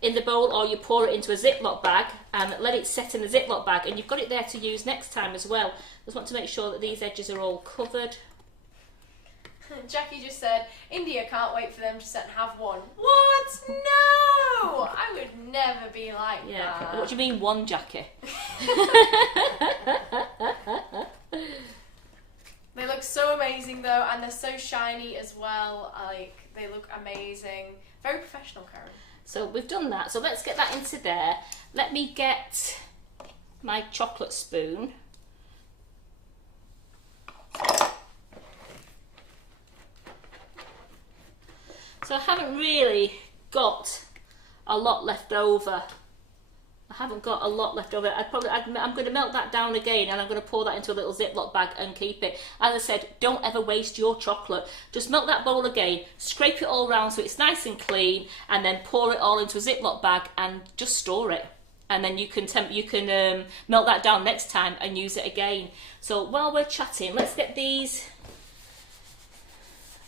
in the bowl, or you pour it into a Ziploc bag and let it set in the Ziploc bag, and you've got it there to use next time as well. Just want to make sure that these edges are all covered. Jackie just said, India can't wait for them to sit and have one. What? No! I would never be like that. What do you mean one, Jackie? They look so amazing though, and they're so shiny as well. Like, they look amazing. Very professional, Karen. So we've done that. So let's get that into there. Let me get my chocolate spoon. So I haven't really got a lot left over. I haven't got a lot left over. I'm going to melt that down again, and I'm going to pour that into a little Ziploc bag and keep it. As I said, don't ever waste your chocolate. Just melt that bowl again, scrape it all around so it's nice and clean, and then pour it all into a Ziploc bag and just store it. And then you can melt that down next time and use it again. So while we're chatting, let's get these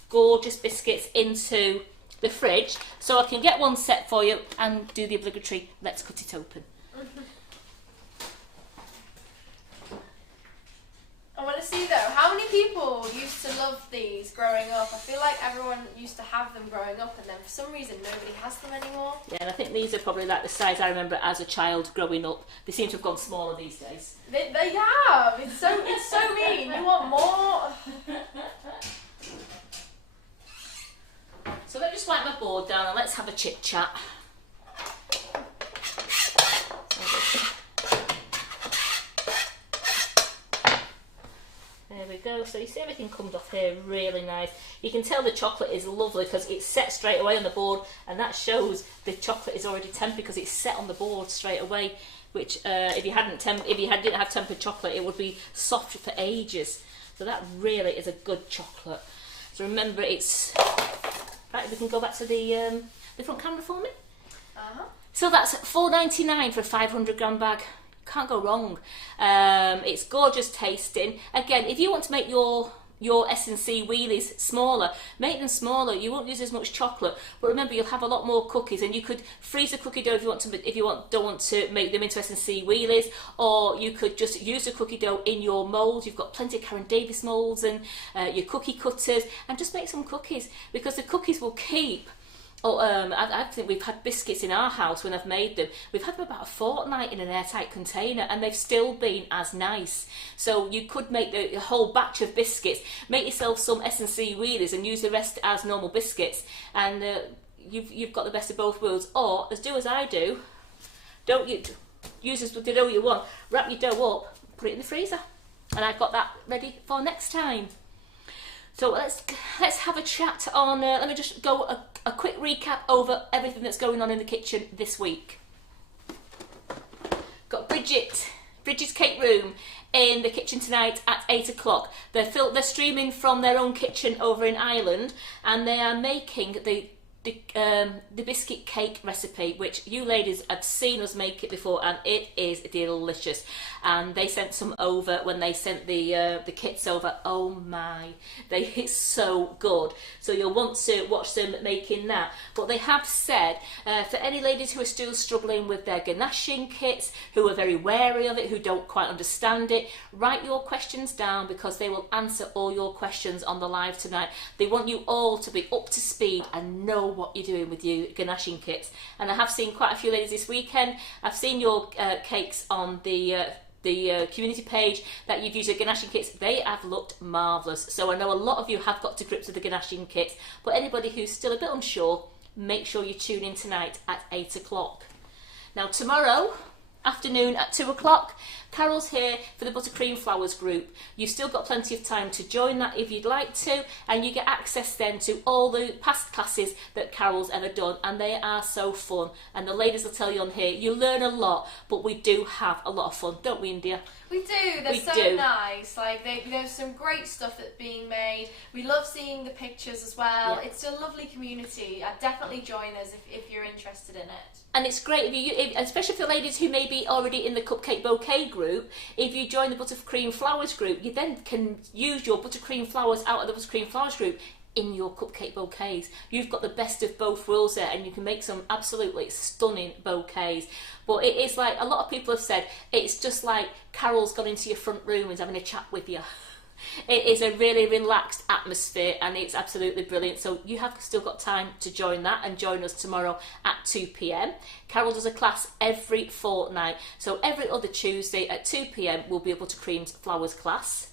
gorgeous biscuits into the fridge so I can get one set for you and do the obligatory let's cut it open. I want to see though, how many people used to love these growing up? I feel like everyone used to have them growing up, and then for some reason nobody has them anymore. Yeah, and I think these are probably like the size I remember as a child growing up. They seem to have gone smaller these days. They have. It's so mean. You want more? So let me just wipe my board down and let's have a chit chat. There we go. So you see everything comes off here really nice. You can tell the chocolate is lovely because it's set straight away on the board, and that shows the chocolate is already tempered because it's set on the board straight away. Which if you didn't have tempered chocolate, it would be soft for ages. So that really is a good chocolate. So remember, it's right. We can go back to the front camera for me. So that's $4.99 for a 500 gram bag. Can't go wrong. It's gorgeous tasting. Again, if you want to make your S&C wheelies smaller, make them smaller. You won't use as much chocolate, but remember you'll have a lot more cookies, and you could freeze the cookie dough if you don't want to make them into S&C wheelies, or you could just use the cookie dough in your mould. You've got plenty of Karen Davis moulds and your cookie cutters, and just make some cookies, because the cookies will keep. I think we've had biscuits in our house when I've made them. We've had them about a fortnight in an airtight container, and they've still been as nice. So you could make the whole batch of biscuits, make yourself some S&C wheelies, and use the rest as normal biscuits, and you've got the best of both worlds. Or do as I do. Don't you use the dough you want? Wrap your dough up, put it in the freezer, and I've got that ready for next time. So let's have a chat on. Let me just go a quick recap over everything that's going on in the kitchen this week. Got Bridget's Cake Room in the kitchen tonight at 8 o'clock. They're streaming from their own kitchen over in Ireland, and they are making the biscuit cake recipe, which you ladies have seen us make it before, and it is delicious. And they sent some over when they sent the kits over. Oh my, it's so good. So you'll want to watch them making that. But they have said for any ladies who are still struggling with their ganaching kits, who are very wary of it, who don't quite understand it, write your questions down, because they will answer all your questions on the live tonight. They want you all to be up to speed and know what you're doing with your ganaching kits. And I have seen quite a few ladies this weekend. I've seen your cakes on the community page that you've used your ganaching kits. They have looked marvellous. So I know a lot of you have got to grips with the ganaching kits, but anybody who's still a bit unsure, make sure you tune in tonight at 8 o'clock. Now tomorrow afternoon at 2 o'clock, Carol's here for the Buttercream Flowers group. You've still got plenty of time to join that if you'd like to, and you get access then to all the past classes that Carol's ever done, and they are so fun. And the ladies will tell you on here, you learn a lot, but we do have a lot of fun, don't we, India? We do. They're so nice. Like there's some great stuff that's being made. We love seeing the pictures as well. Yeah. It's a lovely community. I'd definitely join us if you're interested in it. And it's great, especially for ladies who may be already in the Cupcake Bouquet group. group, if you join the buttercream flowers group, you then can use your buttercream flowers out of the buttercream flowers group in your cupcake bouquets. You've got the best of both worlds there, and you can make some absolutely stunning bouquets. But it is like, a lot of people have said, it's just like Carol's gone into your front room and having a chat with you. It is a really relaxed atmosphere, and it's absolutely brilliant. So you have still got time to join that, and join us tomorrow at 2 p.m. Carol does a class every fortnight, so every other Tuesday at 2 p.m. will be able to cream flowers class.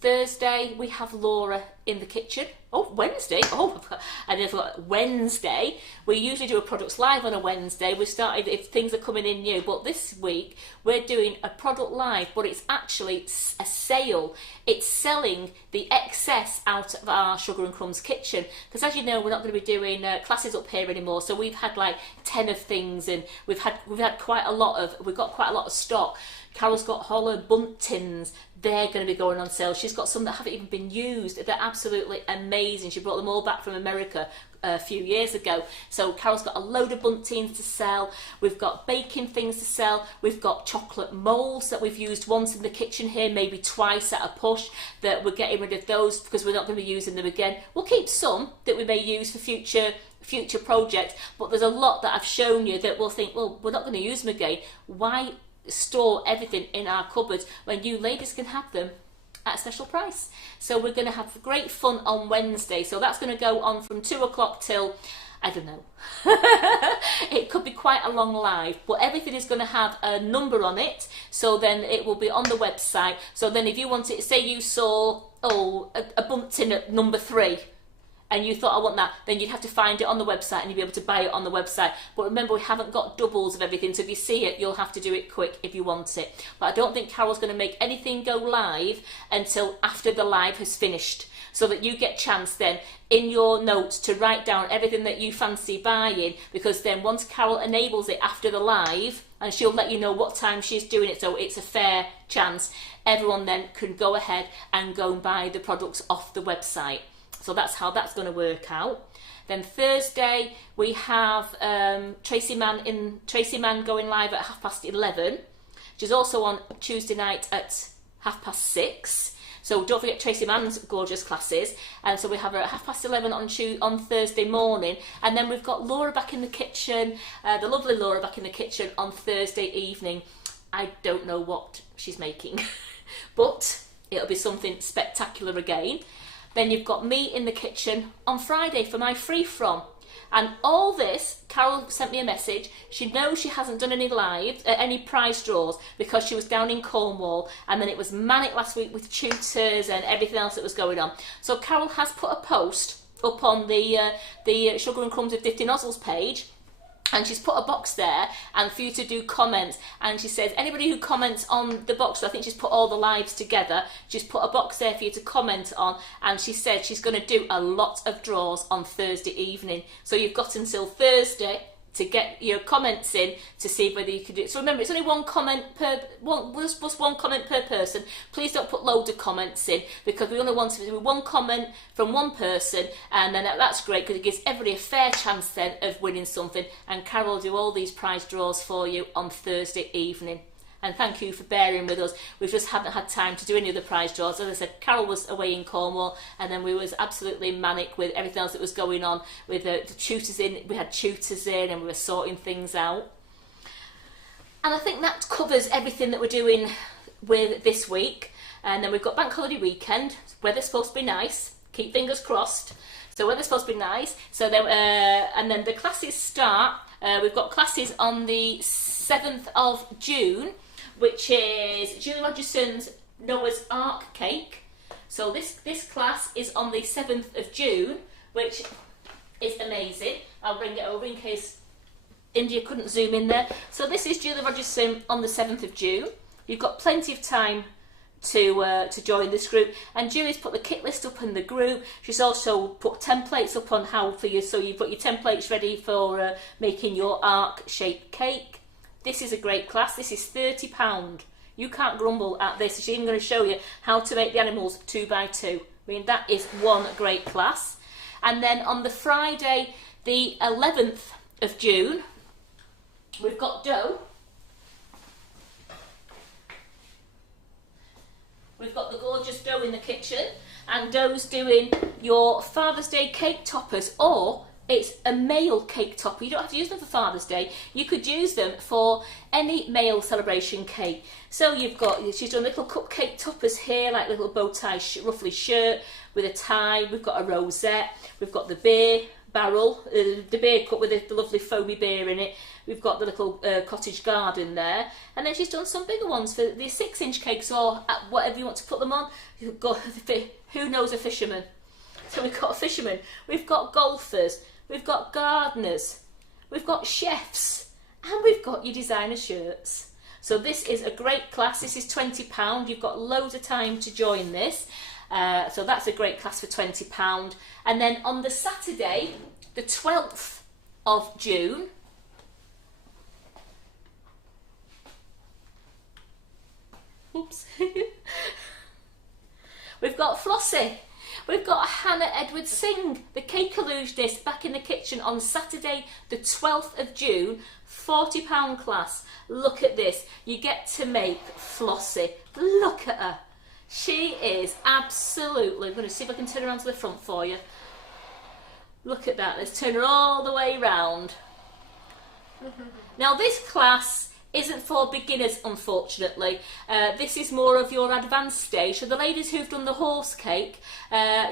Thursday we have Laura in the kitchen. Oh, Wednesday. Oh, I never forgot. Wednesday. We usually do a products live on a Wednesday. We started if things are coming in new, but this week we're doing a product live, but it's actually a sale. It's selling the excess out of our Sugar and Crumbs kitchen, because as you know, we're not going to be doing classes up here anymore. So we've had like 10 of things, and we've got quite a lot of stock. Carol's got hollow bunt tins. They're going to be going on sale. She's got some that haven't even been used. They're absolutely amazing. She brought them all back from America a few years ago. So Carol's got a load of bunt tins to sell. We've got baking things to sell. We've got chocolate moulds that we've used once in the kitchen here, maybe twice at a push, that we're getting rid of those because we're not going to be using them again. We'll keep some that we may use for future projects, but there's a lot that I've shown you that we'll think, well, we're not going to use them again. Why store everything in our cupboards when you ladies can have them at a special price? So we're going to have great fun on Wednesday. So that's going to go on from 2 o'clock till, I don't know. It could be quite a long live, but everything is going to have a number on it. So then it will be on the website. So then if you want it, say you saw a bunt tin at number 3, and you thought, I want that, then you'd have to find it on the website and you'd be able to buy it on the website. But remember, we haven't got doubles of everything, so if you see it, you'll have to do it quick if you want it. But I don't think Carol's going to make anything go live until after the live has finished, so that you get chance then in your notes to write down everything that you fancy buying, because then once Carol enables it after the live, and she'll let you know what time she's doing it, so it's a fair chance, everyone then can go ahead and go and buy the products off the website. So that's how that's going to work out. Then Thursday we have Tracy Mann going live at 11:30, which is also on Tuesday night at 6:30. So don't forget Tracy Mann's gorgeous classes. And so we have her at 11:30 on Thursday morning. And then we've got Laura back in the kitchen, the lovely Laura back in the kitchen on Thursday evening. I don't know what she's making, but it'll be something spectacular again. Then you've got me in the kitchen on Friday for my free from. And all this, Carol sent me a message. She knows she hasn't done any any prize draws because she was down in Cornwall, and then it was manic last week with tutors and everything else that was going on. So Carol has put a post up on the Sugar and Crumbs with Dipped in Nozzles page, and she's put a box there and for you to do comments, and she says anybody who comments on the box, so I think she's put all the lives together, she's put a box there for you to comment on, and she said she's going to do a lot of draws on Thursday evening. So you've got until Thursday to get your comments in to see whether you can do it. So remember, it's only one comment plus one comment per person. Please don't put loads of comments in, because we only want to do one comment from one person, and then that's great because it gives everybody a fair chance then of winning something. And Carol will do all these prize draws for you on Thursday evening. And thank you for bearing with us. We just haven't had time to do any of the prize draws. As I said, Carol was away in Cornwall, and then we was absolutely manic with everything else that was going on with the tutors in. We had tutors in, and we were sorting things out. And I think that covers everything that we're doing with this week. And then we've got bank holiday weekend. Weather's supposed to be nice. Keep fingers crossed. So weather's supposed to be nice. So then, and then the classes start. We've got classes on the 7th of June. Which is Julie Rogerson's Noah's Ark cake. So this class is on the 7th of June, which is amazing. I'll bring it over in case India couldn't zoom in there. So this is Julie Rogerson on the 7th of June. You've got plenty of time to join this group, and Julie's put the kit list up in the group. She's also put templates up on how for you, so you've got your templates ready for making your arc shaped cake. This is a great class. This is £30. You can't grumble at this. She's even going to show you how to make the animals 2x2. I mean, that is one great class. And then on the Friday, the 11th of June, we've got dough. gorgeous dough in the kitchen, and Do's doing your Father's Day cake toppers, or it's a male cake topper. You don't have to use them for Father's Day. You could use them for any male celebration cake. So she's done little cupcake toppers here, like little bow tie ruffly shirt with a tie. We've got a rosette. We've got the beer barrel, the beer cup with the lovely foamy beer in it. We've got the little cottage garden there. And then she's done some bigger ones for the 6-inch cakes, or whatever you want to put them on. You've got, who knows a fisherman? So we've got a fisherman. We've got golfers. We've got gardeners, we've got chefs, and we've got your designer shirts. So this is a great class. This is £20. You've got loads of time to join this. So that's a great class for £20. And then on the Saturday, the 12th of June, oops, we've got Flossie. We've got Hannah Edwards Singh, the cake illusionist, back in the kitchen on Saturday the 12th of June, £40 class. Look at this. You get to make Flossie. Look at her. She is absolutely... I'm going to see if I can turn around to the front for you. Look at that. Let's turn her all the way round. Now this class isn't for beginners, unfortunately. This is more of your advanced stage. So the ladies who've done the horse cake,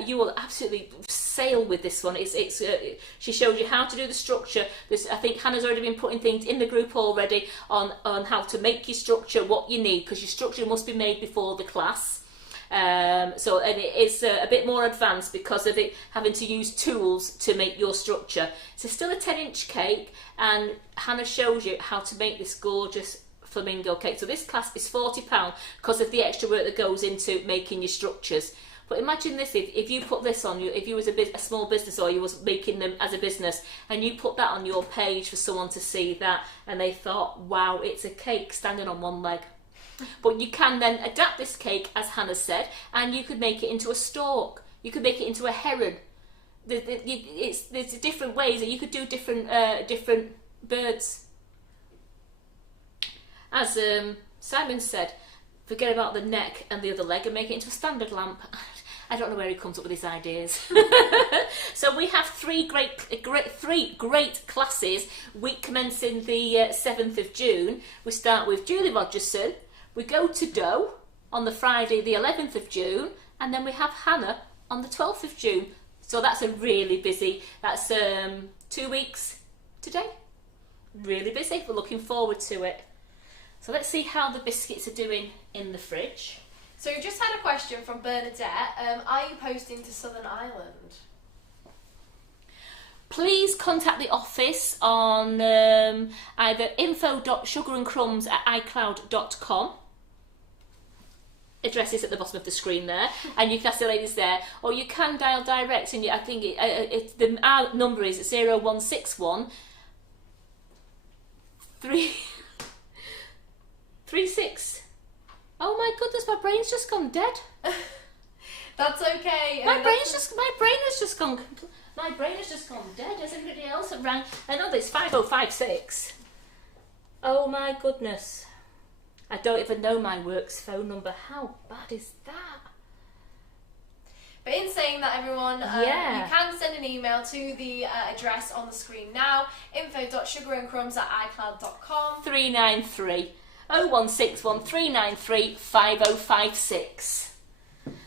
you will absolutely sail with this one. She shows you how to do the structure. I think Hannah's already been putting things in the group already on how to make your structure, what you need, because your structure must be made before the class. And it is a bit more advanced because of it having to use tools to make your structure. So still a 10-inch cake, and Hannah shows you how to make this gorgeous flamingo cake. So this class is £40 because of the extra work that goes into making your structures. But imagine this, if you put this on, if you was a small business, or you was making them as a business, and you put that on your page for someone to see that, and they thought, wow, it's a cake standing on one leg. But you can then adapt this cake, as Hannah said, and you could make it into a stork. You could make it into a heron. There's different ways that you could do different birds. As Simon said, forget about the neck and the other leg and make it into a standard lamp. I don't know where he comes up with his ideas. So we have three great classes. Week commencing the 7th of June. We start with Julie Rogerson. We go to Do on the Friday the 11th of June, and then we have Hannah on the 12th of June. So that's a really busy, that's 2 weeks today. Really busy, we're looking forward to it. So let's see how the biscuits are doing in the fridge. So we just had a question from Bernadette. Are you posting to Southern Ireland? Please contact the office on either info.sugarandcrumbs@icloud.com. Address is at the bottom of the screen there, and you can ask the ladies there, or you can dial direct, and I think our number is 0161 36. Oh my goodness, my brain's just gone dead. That's okay. My brain has just gone dead. Has anybody else rang? I know it's 5056. Oh my goodness. I don't even know my work's phone number. How bad is that? But in saying that, everyone, you can send an email to the address on the screen now, info.sugarandcrumbs@icloud.com. 393 0161 393 5056.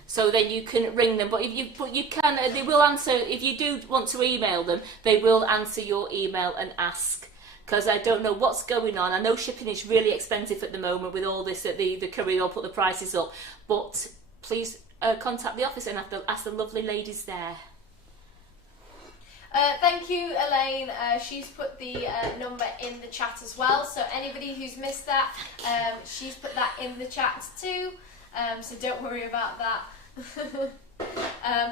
So then you can ring them, but they will answer. If you do want to email them, they will answer your email and ask. Because I don't know what's going on. I know shipping is really expensive at the moment with all this, the courier will put the prices up. But please contact the office and ask the lovely ladies there. Thank you, Elaine. She's put the number in the chat as well. So anybody who's missed that, she's put that in the chat too. So don't worry about that. But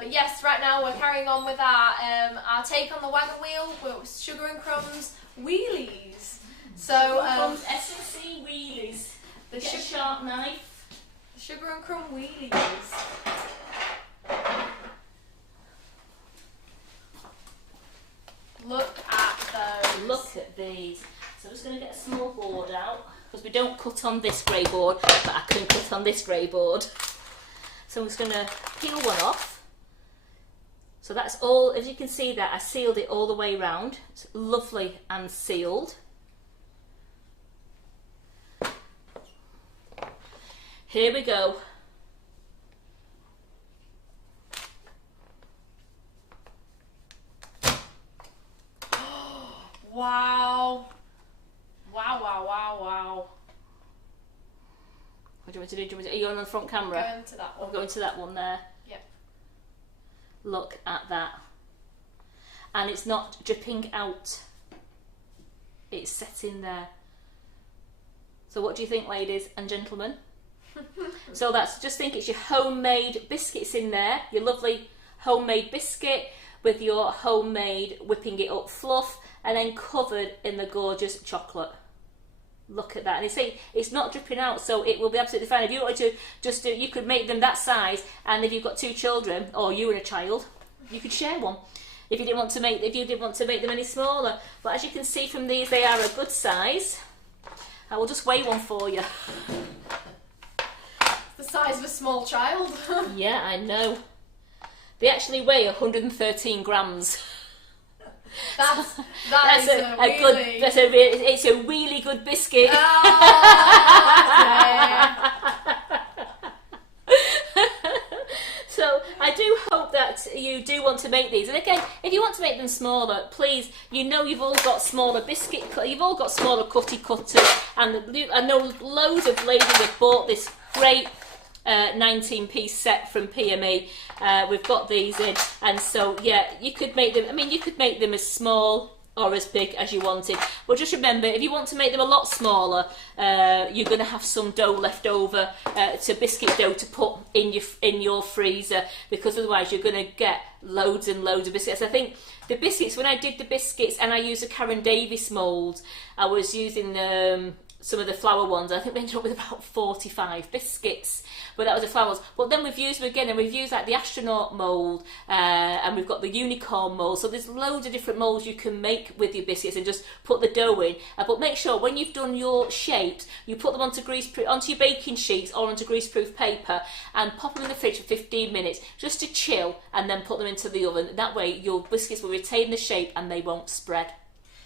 yes, right now we're carrying on with our take on the Wagon Wheel with Sugar and Crumbs Wheelies. So S&C Wheelies. The sharp knife. Sugar and Crumb Wheelies. Look at those. Look at these. So I'm just going to get a small board out, because we don't cut on this grey board, but I can cut on this grey board. So I'm just going to peel one off. So that's all, as you can see that I sealed it all the way round. It's lovely and sealed. Here we go. Wow. Wow, wow, wow, wow. What do you want me to do? Are you on the front camera? Going to that one. I'll go into that one there. Yep. Look at that. And it's not dripping out. It's set in there. So what do you think, ladies and gentlemen? So that's, just think it's your homemade biscuits in there. Your lovely homemade biscuit with your homemade whipping it up fluff, and then covered in the gorgeous chocolate. Look at that. And you see, it's not dripping out, so it will be absolutely fine. If you wanted to just do, you could make them that size, and if you've got 2 children, or you and a child, you could share one. If you didn't want to make them any smaller. But as you can see from these, they are a good size. I will just weigh one for you. The size of a small child. Yeah, I know. They actually weigh 113 grams. That's a good. It's a really good biscuit. So I do hope that you do want to make these. And again, if you want to make them smaller, please, you know you've all got smaller you've all got smaller cutty cutters, and I know loads of ladies have bought this great 19-piece set from PME. We've got these in, and so yeah, you could make them. I mean, you could make them as small or as big as you wanted. But just remember, if you want to make them a lot smaller, you're going to have some dough left over, to biscuit dough to put in your freezer, because otherwise you're going to get loads and loads of biscuits. I think the biscuits, when I did the biscuits and I used a Karen Davis mould, I was using some of the flour ones. I think we ended up with about 45 biscuits, but that was the flour ones. But then we've used them again, and we've used like the astronaut mould, and we've got the unicorn mould. So there's loads of different moulds you can make with your biscuits, and just put the dough in. But make sure when you've done your shapes, you put them onto your baking sheets or onto greaseproof paper, and pop them in the fridge for 15 minutes just to chill, and then put them into the oven. That way your biscuits will retain the shape and they won't spread.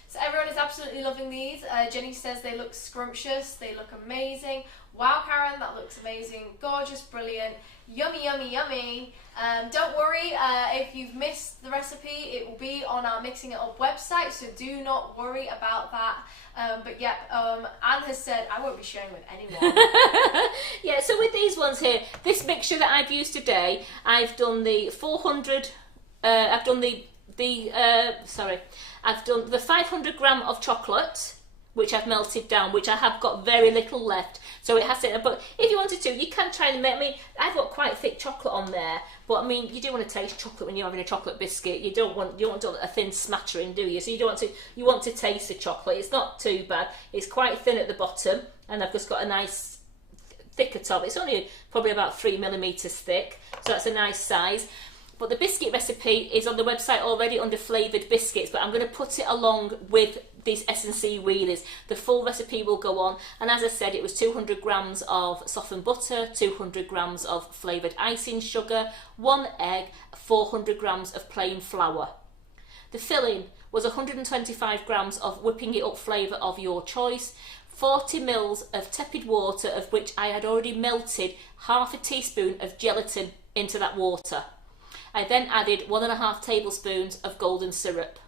So everyone is absolutely loving these. Jenny says they look scrumptious, they look amazing. Wow, Karen, that looks amazing. Gorgeous, brilliant, yummy, yummy, yummy. Don't worry, if you've missed the recipe, it will be on our Mixing It Up website, so do not worry about that. But yeah, Anne has said, I won't be sharing with anyone. Yeah, so with these ones here, this mixture that I've used today, I've done the 400, I've done the 500 gram of chocolate, which I've melted down, which I have got very little left, so it has to. But if you wanted to, you can try and make. I mean, I've got quite thick chocolate on there, but I mean, you do want to taste chocolate when you're having a chocolate biscuit. You don't want a thin smattering, do you? So you want to taste the chocolate. It's not too bad. It's quite thin at the bottom, and I've just got a nice thicker top. It's only probably about 3 millimeters thick, so that's a nice size. But the biscuit recipe is on the website already under flavoured biscuits, but I'm going to put it along with these S&C Wheelies. The full recipe will go on, and as I said, it was 200 grams of softened butter, 200 grams of flavoured icing sugar, 1 egg, 400 grams of plain flour. The filling was 125 grams of whipping it up flavour of your choice, 40 mils of tepid water, of which I had already melted half a teaspoon of gelatin into that water. I then added 1.5 tablespoons of golden syrup,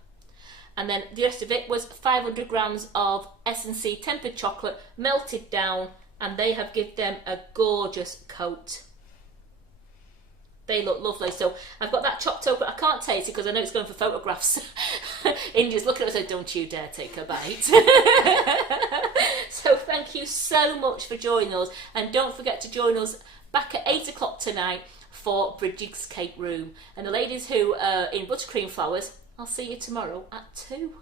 and then the rest of it was 500 grams of S&C tempered chocolate melted down, and they have given them a gorgeous coat. They look lovely. So I've got that chopped open. I can't taste it because I know it's going for photographs. India's looking at us and said, don't you dare take a bite. So thank you so much for joining us, and don't forget to join us back at 8 o'clock tonight for Bridget's Cake Room. And the ladies who are in buttercream flowers, I'll see you tomorrow at 2.